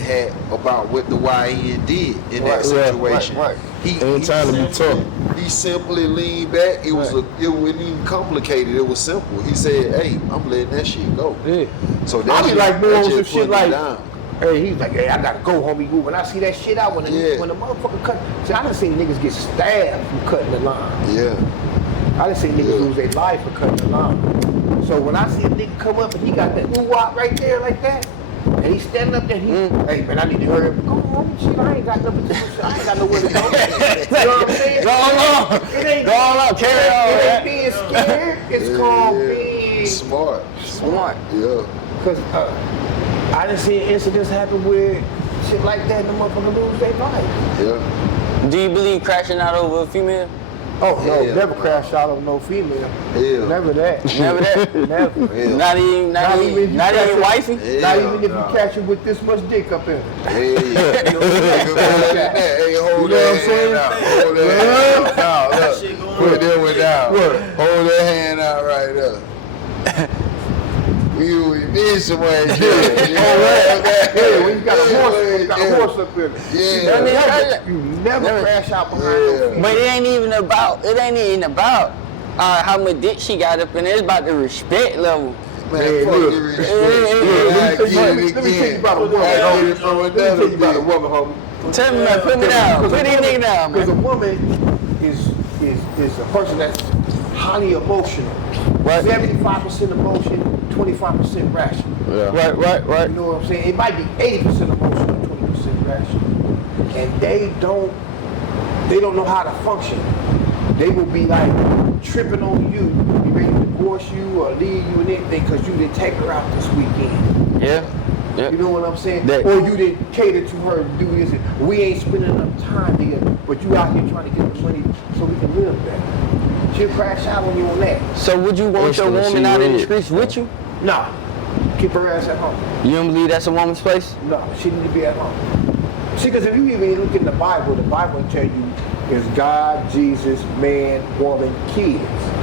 the YN did in that situation. right. He Ain't trying to be tough. He simply leaned back. It wasn't even complicated. It was simple. He said, "Hey, I'm letting that shit go." Yeah. So I that be like more on some shit like, down. hey, he's like, hey, I gotta go, homie. When I see that shit out, when the motherfucker cut, see, I done seen niggas get stabbed from cutting the line. Yeah. I done seen niggas lose their life for cutting the line. So So when I see a nigga come up and he got that woo-wop right there like that, and he's standing up there, hey man, I need to hurry up. Go on, shit, I ain't got nothing to do. I ain't got nowhere to go. You know what I'm saying? Go on. It ain't Go on, carry on. It ain't being scared. It's called being Smart. Yeah. Because I done seen incidents happen where shit like that, the motherfucker lose their life. Yeah. Do you believe crashing out over a female? Oh no, Yeah. never crash out of no female. Yeah. Never that. Never that. Never. Yeah. Not even wifey? Not even if you catch it with this much dick up in it. Hey, You know what I'm saying? hey, hold You know that what I'm saying? hand out. Hold that hand out. Look, put that one down. Hold that hand out right there. You with this one, Yeah, when you got a horse up in it. Yeah. You never crash out behind no female. But it ain't even about how much dick she got up in it. It's about the respect level. Man, fuck look. your respect. Let me tell you Again. about a woman, homie. Let me tell you about a woman, homie. Tell me, man, put me down. Put these niggas down, Because a man. woman is a person that's highly emotional. Right. 75% emotion, 25% rational. Yeah. Right. You know what I'm saying? It might be 80% emotional, 20% rational. And they don't know how to function. They will be like tripping on you, be ready to divorce you or leave you and anything because you didn't take her out this weekend. Yeah. You know what I'm saying? That- Or you didn't cater to her to do this. We ain't spending enough time together, but you out here trying to get the money so we can live better. She'll crash out on you on that. So would you want your woman out in the streets with you? Nah, keep her ass at home. You don't believe that's a woman's place? No, she need to be at home. See, because if you even look in the Bible will tell you is God, Jesus, man, woman, kids.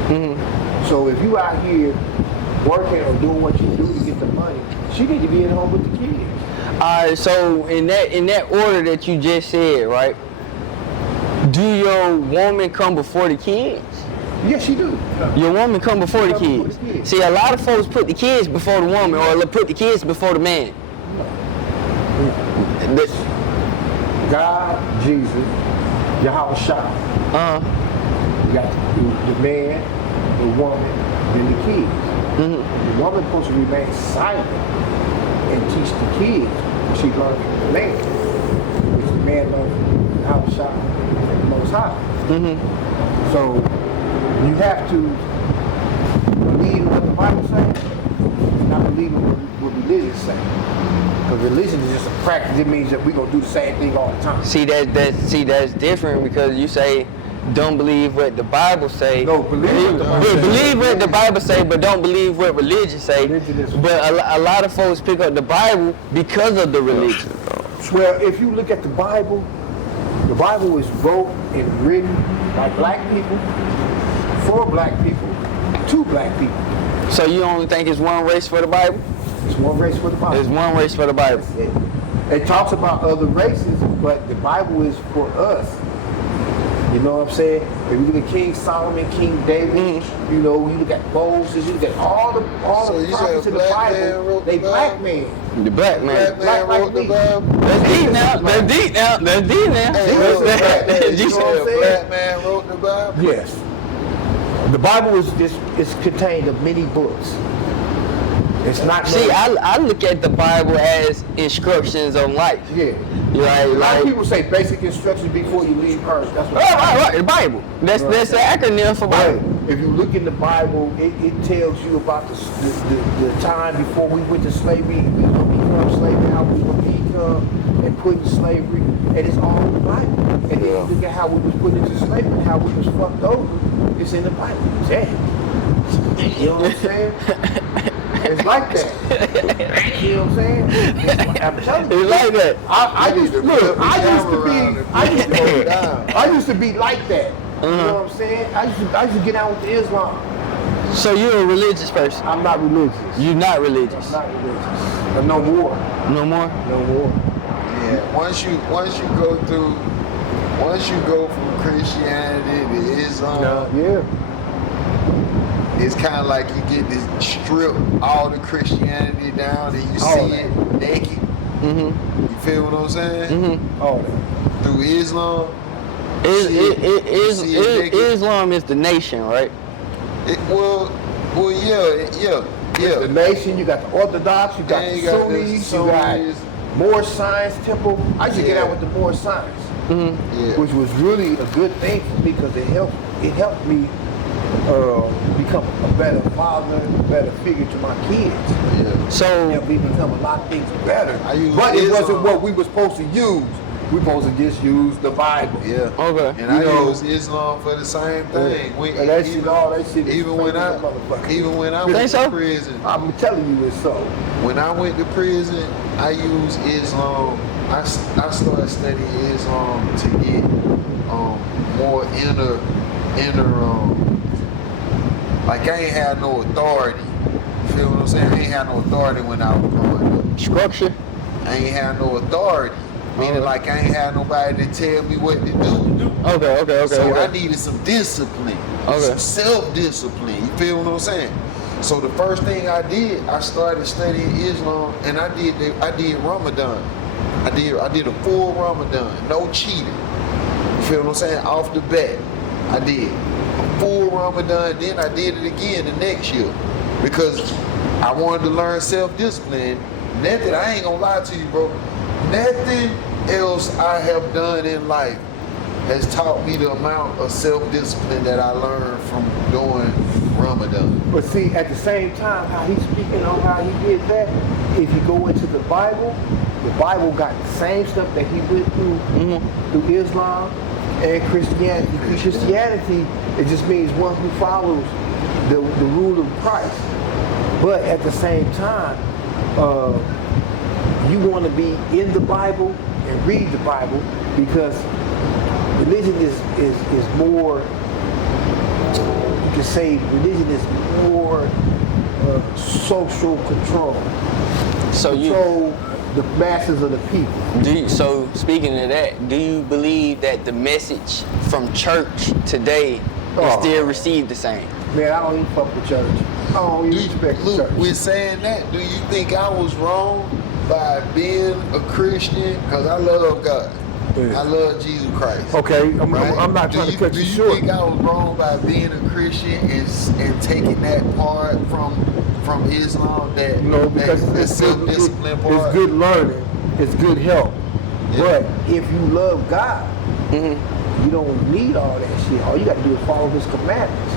Mm-hmm. So if you out here working or doing what you do to get the money, she need to be at home with the kids. All right. So in that order that you just said, right? Do your woman come before the kids? Yes, she do. Your woman come before the Come before kids. the kids. See, a lot of folks put the kids before the woman, or put the kids before the man. God, Jesus, Yahweh Shah. You got the man, the woman, and the kids. The woman's supposed to remain silent and teach the kids. She learns from the man, which the man learns from Yahweh Shah and the Most High. So you have to believe in what the Bible says, and not believe in what religion says. Because religion is just a practice. It means that we're gonna do the same thing all the time. See that's different because you say don't believe what the Bible say. No, believe what the Bible say. Believe what the Bible say, but don't believe what religion say. Religion is- But a lot of folks pick up the Bible because of the religion. Well, if you look at the Bible is wrote and written by black people, for black people, to black people. So you only think it's one race for the Bible? It's one race for the Bible. It's one race for the Bible. That's it. It talks about other races, but the Bible is for us. You know what I'm saying? If you look at King Solomon, King David, you know, you look at Moses, you look at all the So you prophets said in the black man Bible, wrote the they black Bible? men. The black man. Black man wrote the Bible. That's deep now. That's deep now. That's deep now. Hey, Jesus look, is black man. you You know what I'm said saying? black man wrote the Bible. Yes. The Bible is contained of many books. It's not. See, I look at the Bible as instructions on life. Yeah. Right, A lot like of people say basic instructions before you leave Earth. That's what. right. The Bible. That's the acronym for Right. Bible. If you look in the Bible, it tells you about the time before we went to slavery, we gonna become slavery, how we gonna become and put in slavery, and it's all in the Bible. And then you look at how we was put into slavery, how we was fucked over. It's in the Bible. Damn. You know what I'm saying? It's like that. You know what I'm saying? I'm telling you. It's like that. I used to look. Down. I used to be like that. You know what I'm saying? I used to get out with Islam. So you're a religious person. I'm not religious. You're not religious. I'm not religious. No more. No more? No more. Yeah. Once you go from Christianity to Islam, Yeah. it's kind of like you get this strip all the Christianity down and you All see that. it naked. Mm-hmm. You feel what I'm saying? Mm-hmm. All that. Through Islam, see it naked. Islam is the nation, right? Well, Well, yeah. The Nation, you got the Orthodox, you got And the you got the Sunnis, you got Sunnis. Moore Science Temple. I used to get Yeah. out with the Moore Science, Yeah. which was really a good thing for me because it helped me become a better father, a better figure to my kids. Yeah. So Helped me become a lot of things better. I use But it wasn't Islam. what we were supposed to use. We supposed to just use the Bible. Yeah. Okay. And I You know- use Islam for the same thing. And that shit, all that shit. is Even when crazy I, as a motherfucker. even when I Think went so? to prison, I'm telling you, it's so. when I went to prison, I used Islam. I started studying Islam to get more inner like I ain't had no authority. You feel what I'm saying? I ain't had no authority when I was growing up. structure. I ain't had no authority. Meaning like I ain't had nobody to tell me what to do. Okay. So I needed some discipline, Okay. some self-discipline. You feel what I'm saying? So the first thing I did, I started studying Islam, and I did Ramadan. I did a full Ramadan, no cheating. You feel what I'm saying? Off the bat, I did a full Ramadan. Then I did it again the next year because I wanted to learn self-discipline. Nothing, I ain't gonna lie to you, bro. Nothing else I have done in life has taught me the amount of self-discipline that I learned from doing Ramadan. But see, at the same time, how he's speaking on how he did that, if you go into the Bible got the same stuff that he went through Islam and Christianity. Christianity, it just means one who follows the rule of Christ. But at the same time, you want to be in the Bible and read the Bible because religion is more, you can say religion is more social control. So Control the masses of the people. so speaking of that, do you believe that the message from church today is Oh. still received the same? Man, I don't even fuck with church. I don't even respect the Luke, church. with saying that, do you think I was wrong by being a Christian? Because I love God. Yeah. I love Jesus Christ. Okay, I'm not Do trying to cut do you you short. think I was wrong by being a Christian and taking that part from Islam, that, No, because that it's self-discipline part? It's good learning. It's good help. Yeah. But if you love God, you don't need all that shit. All you got to do is follow His commandments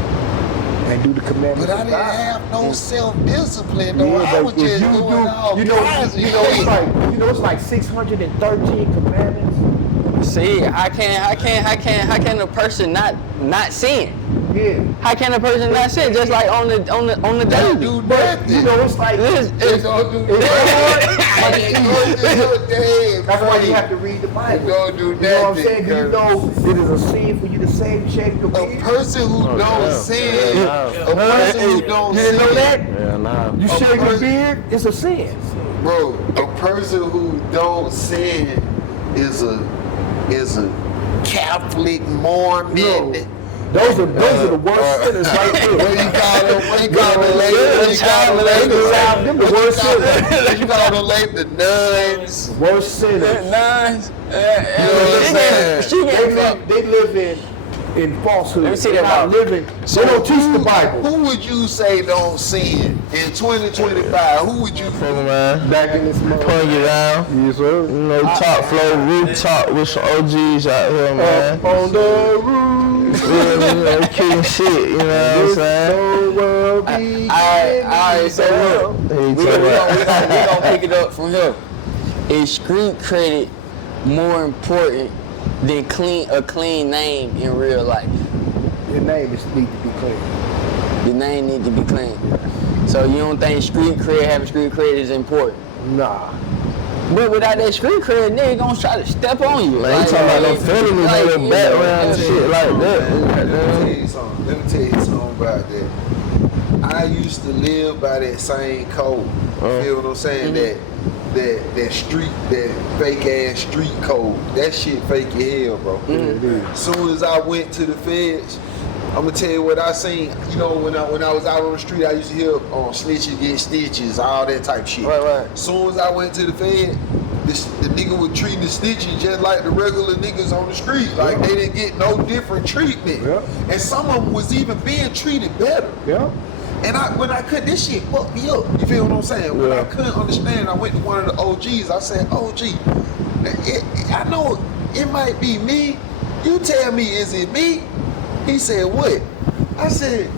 and do the commandments But I of didn't God. have no self-discipline though. I was but if just doing all kinds of it's like 613 commandments. See, how can a person not sin? Yeah. How can a person not sin? Just like on the Don't daily. do But nothing. you know, it's like They don't do nothing. that's why you have to read the Bible. Don't do You know what I'm nothing, saying? Do you know it is a sin for you to save, check your A person who don't sin, a person who don't You didn't know sin, that? Yeah, nah. You shave your beard, it's a sin. bro. A person who don't sin is a Catholic Mormon. No. Those are the worst sinners right there. What you call them? What you call them ladies? What you call them ladies? Them the worst sinners. What you call them ladies? The nuns. Worst sinners. Nice. You know what I'm saying? She get They live in falsehood. Let me see They're that not Bible. living. They don't teach the Bible. Who would you say don't sin in 2025? Who would you? man. Back in this month. Punk it down. Yes, sir. You know, top floor, rooftop with some OGs out here, man. Up on the roof. Yeah, kicking shit, you know what I'm saying? Alright, so look, we gonna pick it up from here. Is street credit more important than a clean name in real life? Your name is need to be clean. The name need to be clean. So you don't think having street credit is important? Nah. But without that street credit, nigga gonna try to step on you. Like, you talking about no felonies on your background and shit like that. Let me tell you something about that. I used to live by that same code. You feel what I'm saying? That street, that fake ass street code. That shit fake as hell, bro. As soon as I went to the feds, I'm gonna tell you what I seen. You know, when I was out on the street, I used to hear snitches get stitches, all that type shit. Right. As soon as I went to the fed, the nigga was treating the snitches just like the regular niggas on the street. Like they didn't get no different treatment. Yeah. And some of them was even being treated better. Yeah. And when I couldn't, this shit fucked me up. You feel what I'm saying? When I couldn't understand, I went to one of the OGs. I said, OG, I know it might be me. You tell me, is it me? He said, what? I said,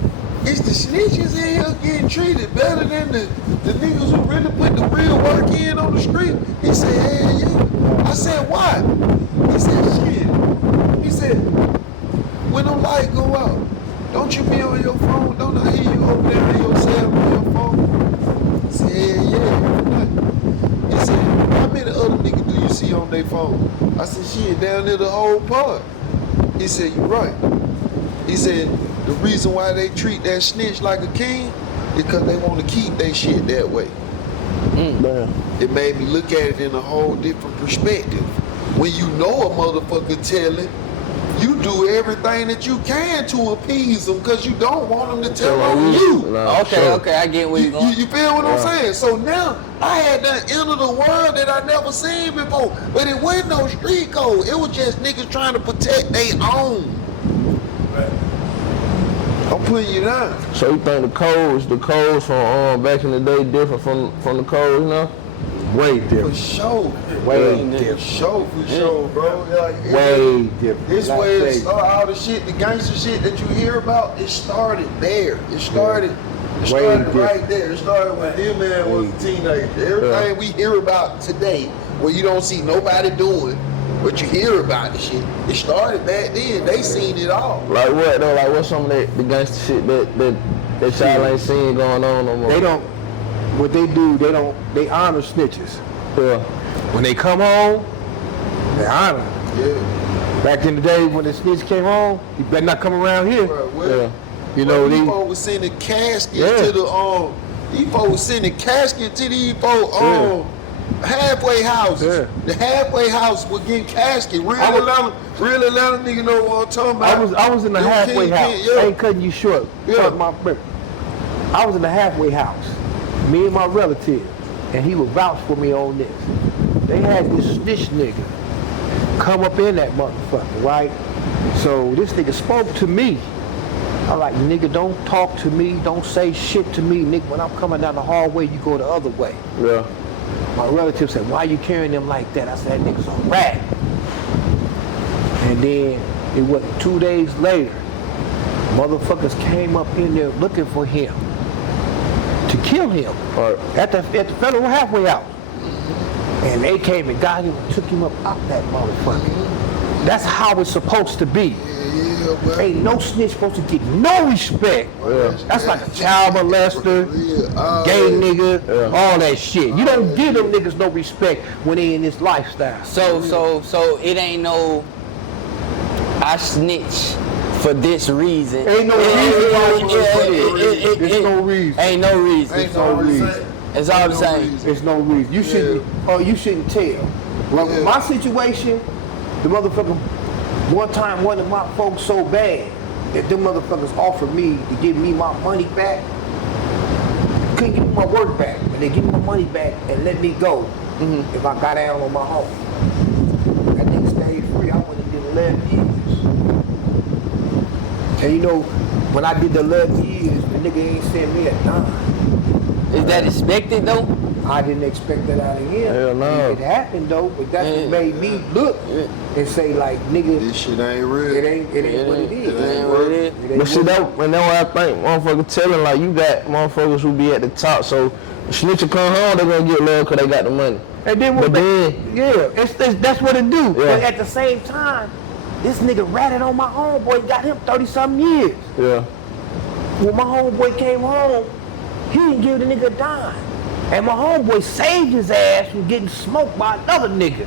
is the snitches in here getting treated better than the niggas who really put the real work in on the street? He said, hell yeah. I said, why? He said, shit. He said, when the light go out, don't you be on your phone? Don't I hear you over there on your cell on your phone? I said, yeah. He said, how many other niggas do you see on their phone? I said, shit, down there the whole part. He said, you right. He said, the reason why they treat that snitch like a king is because they want to keep their shit that way. It made me look at it in a whole different perspective. When you know a motherfucker telling, you do everything that you can to appease them because you don't want them to tell on you. Okay, I get where you're going. You feel what I'm saying? So now I had done enter the world that I never seen before, but it wasn't no street code. It was just niggas trying to protect their own. I'm putting you down. So you think the codes from back in the day different from the codes now? Way different. For sure. Way different. For sure, bro. Like, Way different. This Like way I it say, started, all the shit, the gangster shit that you hear about, it started there. It started right there. It started when this man was a teenager. Everything we hear about today, where you don't see nobody doing, but you hear about the shit, it started back then. They seen it all. Like what though? Like what's some of the gangster shit that y'all ain't seen going on no more? they don't, what they do, they honor snitches. Yeah. When they come home, they honor them. Yeah. Back in the day when the snitch came home, you better not come around here. Bro, Yeah. You know, these they, folks was sending caskets to the these folks was sending caskets to these folks halfway houses. Yeah. The halfway house was getting casket. Real Atlanta nigga know what I'm talking about. I was in the Them halfway King, house. yeah. I ain't cutting you short. Yeah. Fuck my friend. I was in the halfway house. Me and my relative, and he would vouch for me on this. They had this snitch nigga come up in that motherfucker, right? So this nigga spoke to me. I'm like, nigga, don't talk to me, don't say shit to me, nigga. When I'm coming down the hallway, you go the other way. Yeah. My relative said, why you carrying them like that? I said, that nigga's a rat. And then, it was 2 days later, motherfuckers came up in there looking for him to kill him at the federal halfway house. And they came and got him and took him up out that motherfucker. That's how it's supposed to be. Ain't no snitch supposed to get no respect. That's like a child molester, gay nigga, all that shit. You don't give them niggas no respect when they in this lifestyle. So it ain't no I snitch for this reason. Ain't no reason why you There's no reason. Ain't no reason. There's no reason. It's all the same. There's no reason. You shouldn't tell. Well, my situation, the motherfucker, one time one of my folks so bad that them motherfuckers offered me to give me my money back. Couldn't give me my work back, but they give me my money back and let me go if I got down on my home. That nigga stayed free. I went and did 11 years. And you know, when I did the 11 years, the nigga ain't sent me a dime. Is that expected though? I didn't expect that out of him. Hell no. It happened though, but that's what made me look and say like, nigga, This shit ain't real. it ain't what it is. It ain't what it is. It ain't But see, what that's what I think. Motherfuckers telling, like, you got motherfuckers who be at the top, so the snitcher come home, they gonna get love because they got the money. And then But that's what it do. Yeah. But at the same time, this nigga ratted on my homeboy, got him 30-something years. Yeah. When my homeboy came home, he didn't give the nigga a dime. And my homeboy saved his ass from getting smoked by another nigga.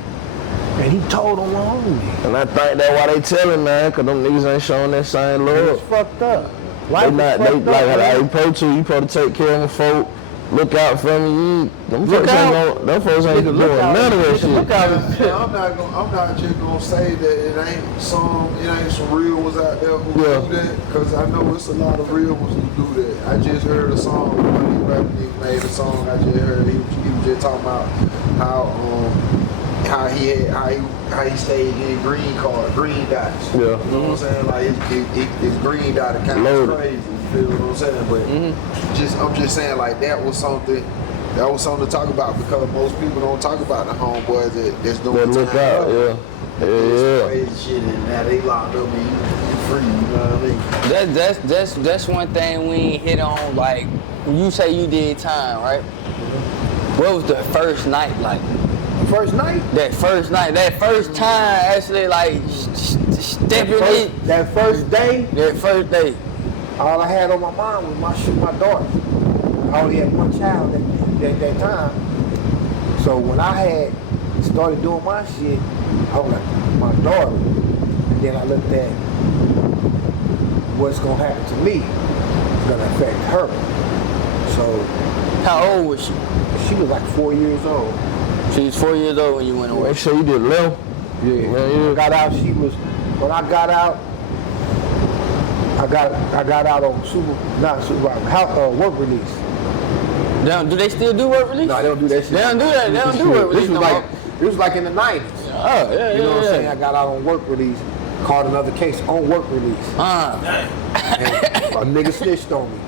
And he told on my homie. And I think that's why they telling, man, because them niggas ain't showing that same It's love. fucked up. They Life not, is they fucked like up, how man. you supposed to. You supposed to take care of them folk. Look out for me. Them Look folks out. ain't gonna, them folks ain't Look doing out. none of that shit. Look out. I'm not just gonna say that it ain't some real ones out there who do that, because I know it's a lot of real ones who do that. I just heard a song, one of these rap niggas made a song. I just heard he was just talking about how he stayed in green dots. Yeah. You know what I'm saying? Like his green dot account is Loaded. crazy. feel what I'm saying? But I'm just saying like that was something to talk about because most people don't talk about the homeboys that's doing That look time out, yeah. Yeah. crazy shit, and now they locked up and you free. You know what I mean? That's one thing we ain't hit on. Like you say you did time, right? What was the first night like? First night? That first night, that first time actually like stepping in. That first day, That first day. all I had on my mind was my daughter. I only had one child at that time. So when I had started doing my shit, I was like, my daughter. And then I looked at what's gonna happen to me. It's gonna affect her. So How old was she? she was like 4 years old. She was 4 years old when you went away. Make sure you did Lil. Yeah. Yeah. I got out, when I got out, I got out on work release. Do they still do work release? No, they don't do that shit. They don't do that. They don't do work release no more. It was like in the 90s. Oh, yeah, You know what I'm saying? yeah. I got out on work release, called another case on work release. And a nigga snitched on me.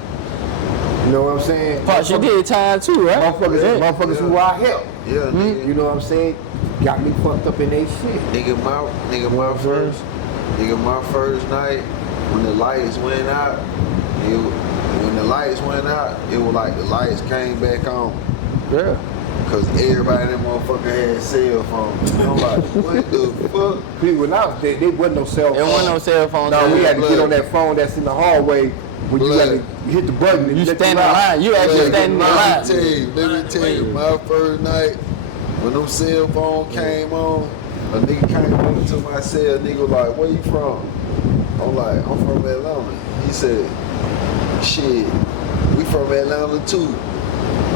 You know what I'm saying? Plus, you did time too, right? Motherfuckers who I helped. Yeah, nigga. You know what I'm saying? Got me fucked up in they shit. Nigga, my first night when the lights went out, it was like the lights came back on. Yeah. Cause everybody in that motherfucker had cell phones. I'm like, what the fuck? People now, they wasn't no cell phone. There wasn't no cell phone. No, we had to Blood. get on that phone that's in the hallway when you had to hit the button and You let stand in out. line. You actually stand in the line. Let me tell you, my first night when them cell phone came on, a nigga came over to my cell. Nigga was like, where you from? I'm like, I'm from Atlanta. He said, shit, we from Atlanta too.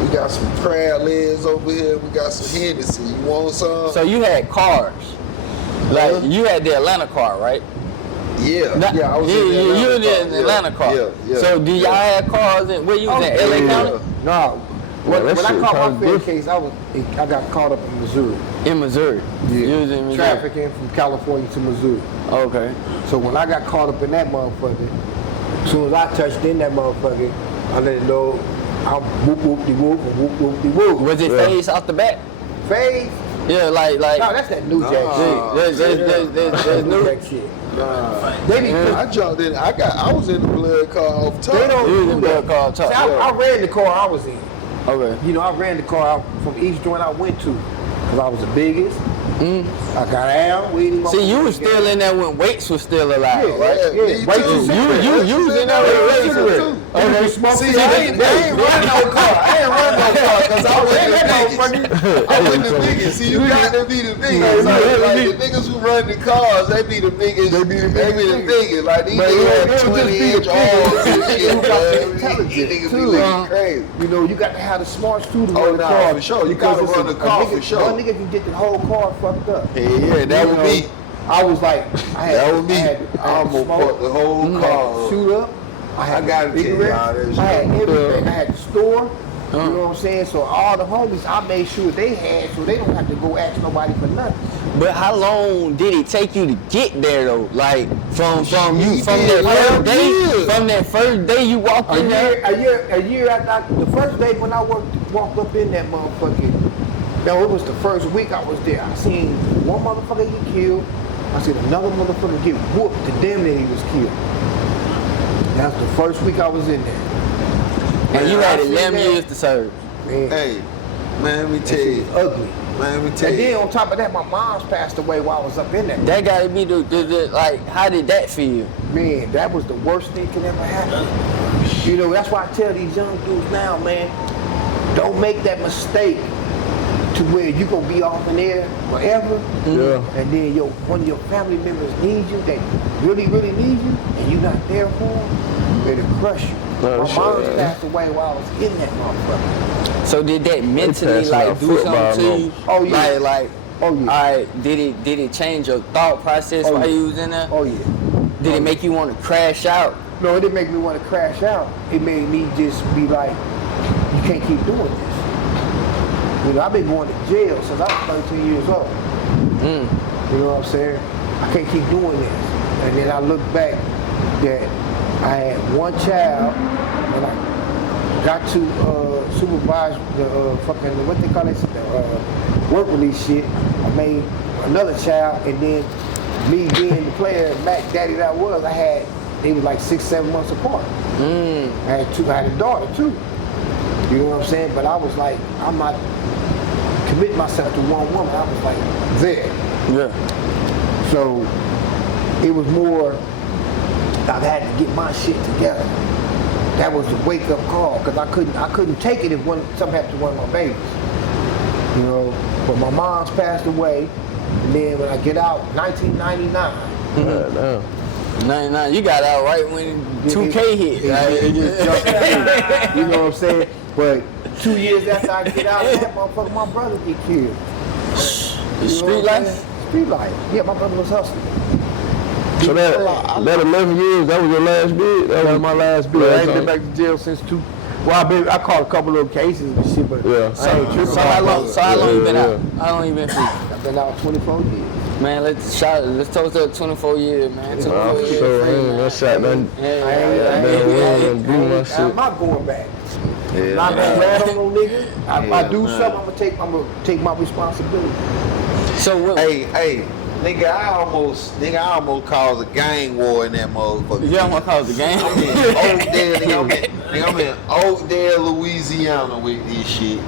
We got some crab legs over here. We got some Hennessy. You want some? So you had cars. Like, you had the Atlanta car, right? Yeah. Yeah, I was in the You Atlanta was in the Atlanta car. Yeah. So do y'all have cars in, where you was at, LA County? No. Yeah, that When I shit caught sounds my fair different. case, I got caught up in Missouri. In Missouri. You was in Missouri. Trafficking from California to Missouri. Okay. So when I got caught up in that motherfucker, as soon as I touched in that motherfucker, I let it know I'm whoop whoop de whoop and whoop whoop de whoop. Was it phase off the bat? Fade? Yeah, like. No, that's that New Jack shit. There's New new. Jack shit. They be I jumped in. I was in the blood car off top. They don't You was do in that. blood car top. See, I ran the car I was in. Okay. You know, I ran the car out from each joint I went to because I was the biggest. I got out. See, you was still in there when Waits was still alive, Yeah, right? yeah. Me Wait too. till You was in there with Waits too. Okay, See, I ain't run no car. I ain't run no car because I wasn't the biggest. I wasn't the biggest. See, you got to be the biggest. Like the niggas who run the cars, they be the biggest. They be the biggest. Like these niggas have 20-inch arms and shit. You got to be These intelligent niggas be too. looking crazy. You know, you got to have the smarts too to Oh, run the nah, car. for sure. You gotta Because run it's the car a nigga, for sure. One nigga can get the whole car fucked up. Yeah, that would be. I was like, That would be. I'm gonna fuck the whole car. Shoot up. I gotta tell cigarettes, y'all this I had shit. everything. I had the store. You know what I'm saying? So all the homies, I made sure they had, so they don't have to go ask nobody for nothing. But how long did it take you to get there though? Like from that first day you walked in there. A year after the first day when I walked up in that motherfucker. No, it was the first week I was there. I seen one motherfucker get killed. I seen another motherfucker get whooped to damn near he was killed. That was the first week I was in there. And you had I seen 11 that. years to serve. Man, Hey, man, let me that tell shit you. was ugly. Man, let me tell And then you. on top of that, my mom's passed away while I was up in there. That gotta be the like, how did that feel? Man, that was the worst thing can ever happen. You know, that's why I tell these young dudes now, man, don't make that mistake to where you gonna be off in there forever. Yeah. And then one of your family members needs you, they really, really need you, and you're not there for them, it'll crush you. Oh, My shit, mom's man. passed away while I was in that motherfucker. So did that mentally passing like out do football, something to you? Oh, yeah. Like, Oh, yeah. alright, did it change your thought process Oh, while yeah. you was in there? Oh yeah. Did it make you want to crash out? No, it didn't make me want to crash out. It made me just be like, you can't keep doing this. You know, I've been going to jail since I was 13 years old. You know what I'm saying? I can't keep doing this. And then I look back that I had one child, and I got to supervise the fucking, what they call it, the work release shit. I made another child, and then me being the player, Mac Daddy that I was, they was like 6-7 months apart. I had a daughter too. You know what I'm saying? But I was like, I'm not committing myself to one woman. I was like, there. Yeah. So it was more, I had to get my shit together. That was the wake up call, because I couldn't take it if something happened to one of my babies. You know, but my mom's passed away, and then when I get out, 1999. 99, you got out right when 2K hit. Right? You know what I'm saying? But 2 years after I get out, that motherfucker, my brother get killed. Street life? Street life. Yeah, my brother was hustling. So that 11 years, that was your last bid? That was my last bid. I ain't been back to jail since Well, I caught a couple of cases and shit, but yeah. I ain't tripping. So how long you been out? How long you been free? I've been out 24 years. Man, let's toast up 24 years, man. 24 years so, free, man. that's shot, man. I'm not going back. I'm not gonna rat on no nigga. If I do something, I'm gonna take my responsibility. So what? Hey, nigga, I almost caused a gang war in that motherfucker. You don't want to cause the game? I'm in Oakdale, Louisiana with this shit.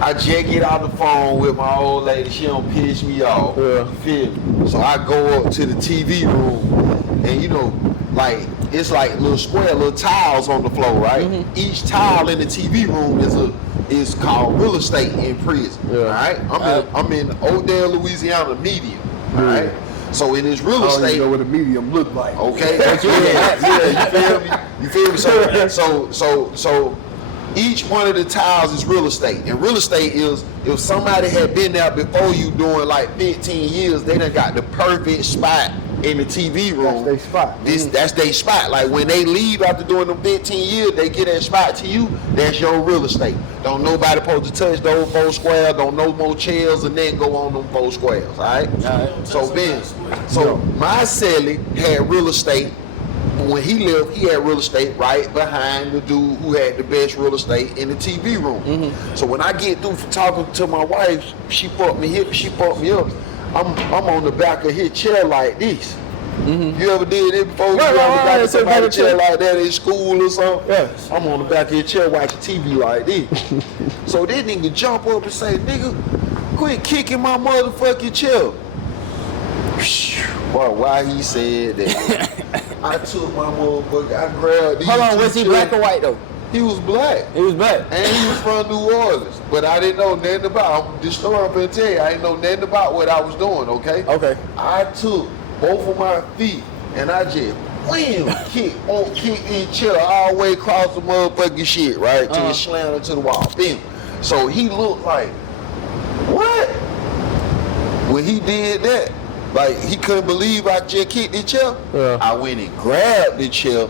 I just get out the phone with my old lady. She don't piss me off. Yeah. You feel me? So I go up to the TV room, and you know, like it's like little tiles on the floor, right? Mm-hmm. Each tile in the TV room is called real estate in prison. Yeah. All right, I'm in Oakdale, Louisiana, medium. All right. So in this real estate, You know what a medium look like. okay, you feel me? So each one of the tiles is real estate. And real estate is if somebody had been there before you doing like 15 years, they done got the perfect spot in the TV room. That's their spot. That's their spot. Like when they leave after doing them 15 years, they get that spot to you, that's your real estate. Don't nobody supposed to touch those 4 squares, don't no more chairs and then go on them 4 squares, all right? So my celly had real estate. When he lived, he had real estate right behind the dude who had the best real estate in the TV room. So when I get through talking to my wife, she fucked me up. I'm on the back of his chair like this. You ever did it before? You on the back of somebody's chair like that in school or something? Yes. I'm on the back of his chair watching TV like this. So this nigga jump up and say, nigga, quit kicking my motherfucking chair. Boy, why he said that? I took my motherfucker, I grabbed these. Hold on, was he black or white though? He was black. He was black. And he was from New Orleans. But I didn't know nothing about, this story I'm finna tell you, I didn't know nothing about what I was doing, okay? Okay. I took both of my feet and I just kicked each chair all the way across the motherfucking shit, right? Till it slammed into the wall. Bam. So he looked like, what? When he did that, like he couldn't believe I just kicked the chair. Yeah. I went and grabbed the chair,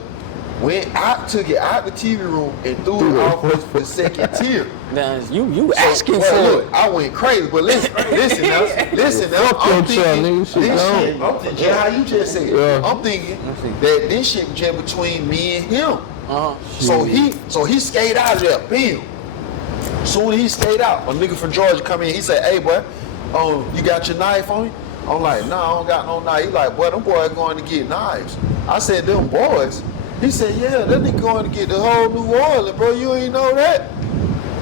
took it out the TV room and threw it off the second tier. Now you asking for look, it. I went crazy, but listen now. I'm thinking, how you just said it. Yeah. I'm thinking that this shit was just between me and him. So he skated out of there, bam. Soon as he skated out, a nigga from Georgia come in, he said, hey boy, you got your knife on you? I'm like, nah, I don't got no knife. He like, boy, them boys going to get knives. I said, them boys? He said, yeah, that nigga going to get the whole New Orleans, bro. You ain't know that?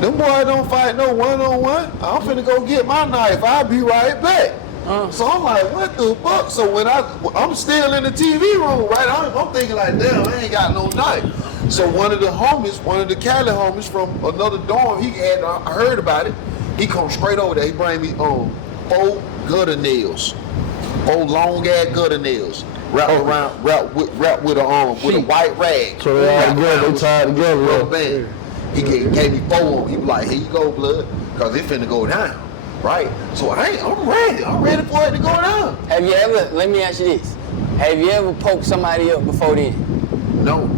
Them boys don't fight no one-on-one. I'm finna go get my knife. I'll be right back. So I'm like, what the fuck? So when I'm still in the TV room, right? I'm thinking like, damn, I ain't got no knife. So one of the Cali homies from another dorm, I heard about it. He come straight over there. He bring me 4 gutter nails, 4 long ass gutter nails, wrapped with a white rag. So they all together, they tied together. He gave me 4 of them. He was like, here you go, blood, cause it finna go down, right? So I'm ready. I'm ready for it to go down. Have you ever? Let me ask you this: have you ever poked somebody up before then? No.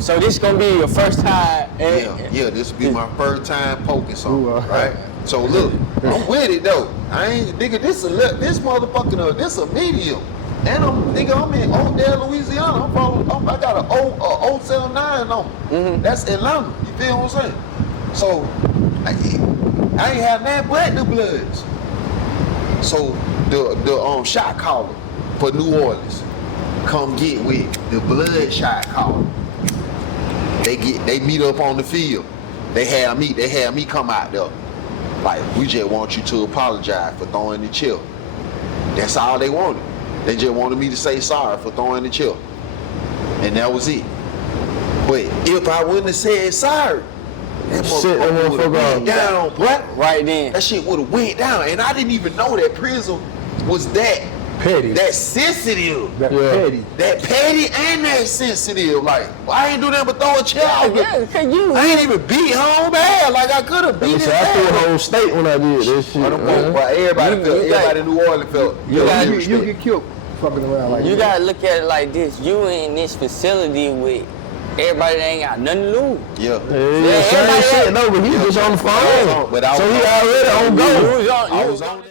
So this gonna be your first time? Yeah. This will be my first time poking something, right? So look, I'm with it though. I ain't nigga. This motherfucking this a medium. And I'm in Oakdale, Louisiana. I got a 079 on. That's Atlanta. You feel what I'm saying? So I ain't have nothing but the Bloods. So the shot caller for New Orleans come get with the Blood shot caller. They meet up on the field. They had me come out there. Like, we just want you to apologize for throwing the chill. That's all they wanted. They just wanted me to say sorry for throwing the chill. And that was it. But if I wouldn't have said sorry, that motherfucker would have went down, boy. Right then. That shit would have went down. And I didn't even know that prison was that Petty. that sensitive. Petty. That petty and that sensitive. Like, I ain't do nothing but throw a chair out. Yeah, cause you. I ain't even beat home bad. Like, I could have beat his I threw a ass. whole state when I did that shit. But everybody in New Orleans felt. You get killed fucking around like You that. gotta look at it like this. You in this facility with everybody that ain't got nothing to lose. Yeah. Yeah, same shit. No, but he was just on the phone. But I So he already on go. You was on I was on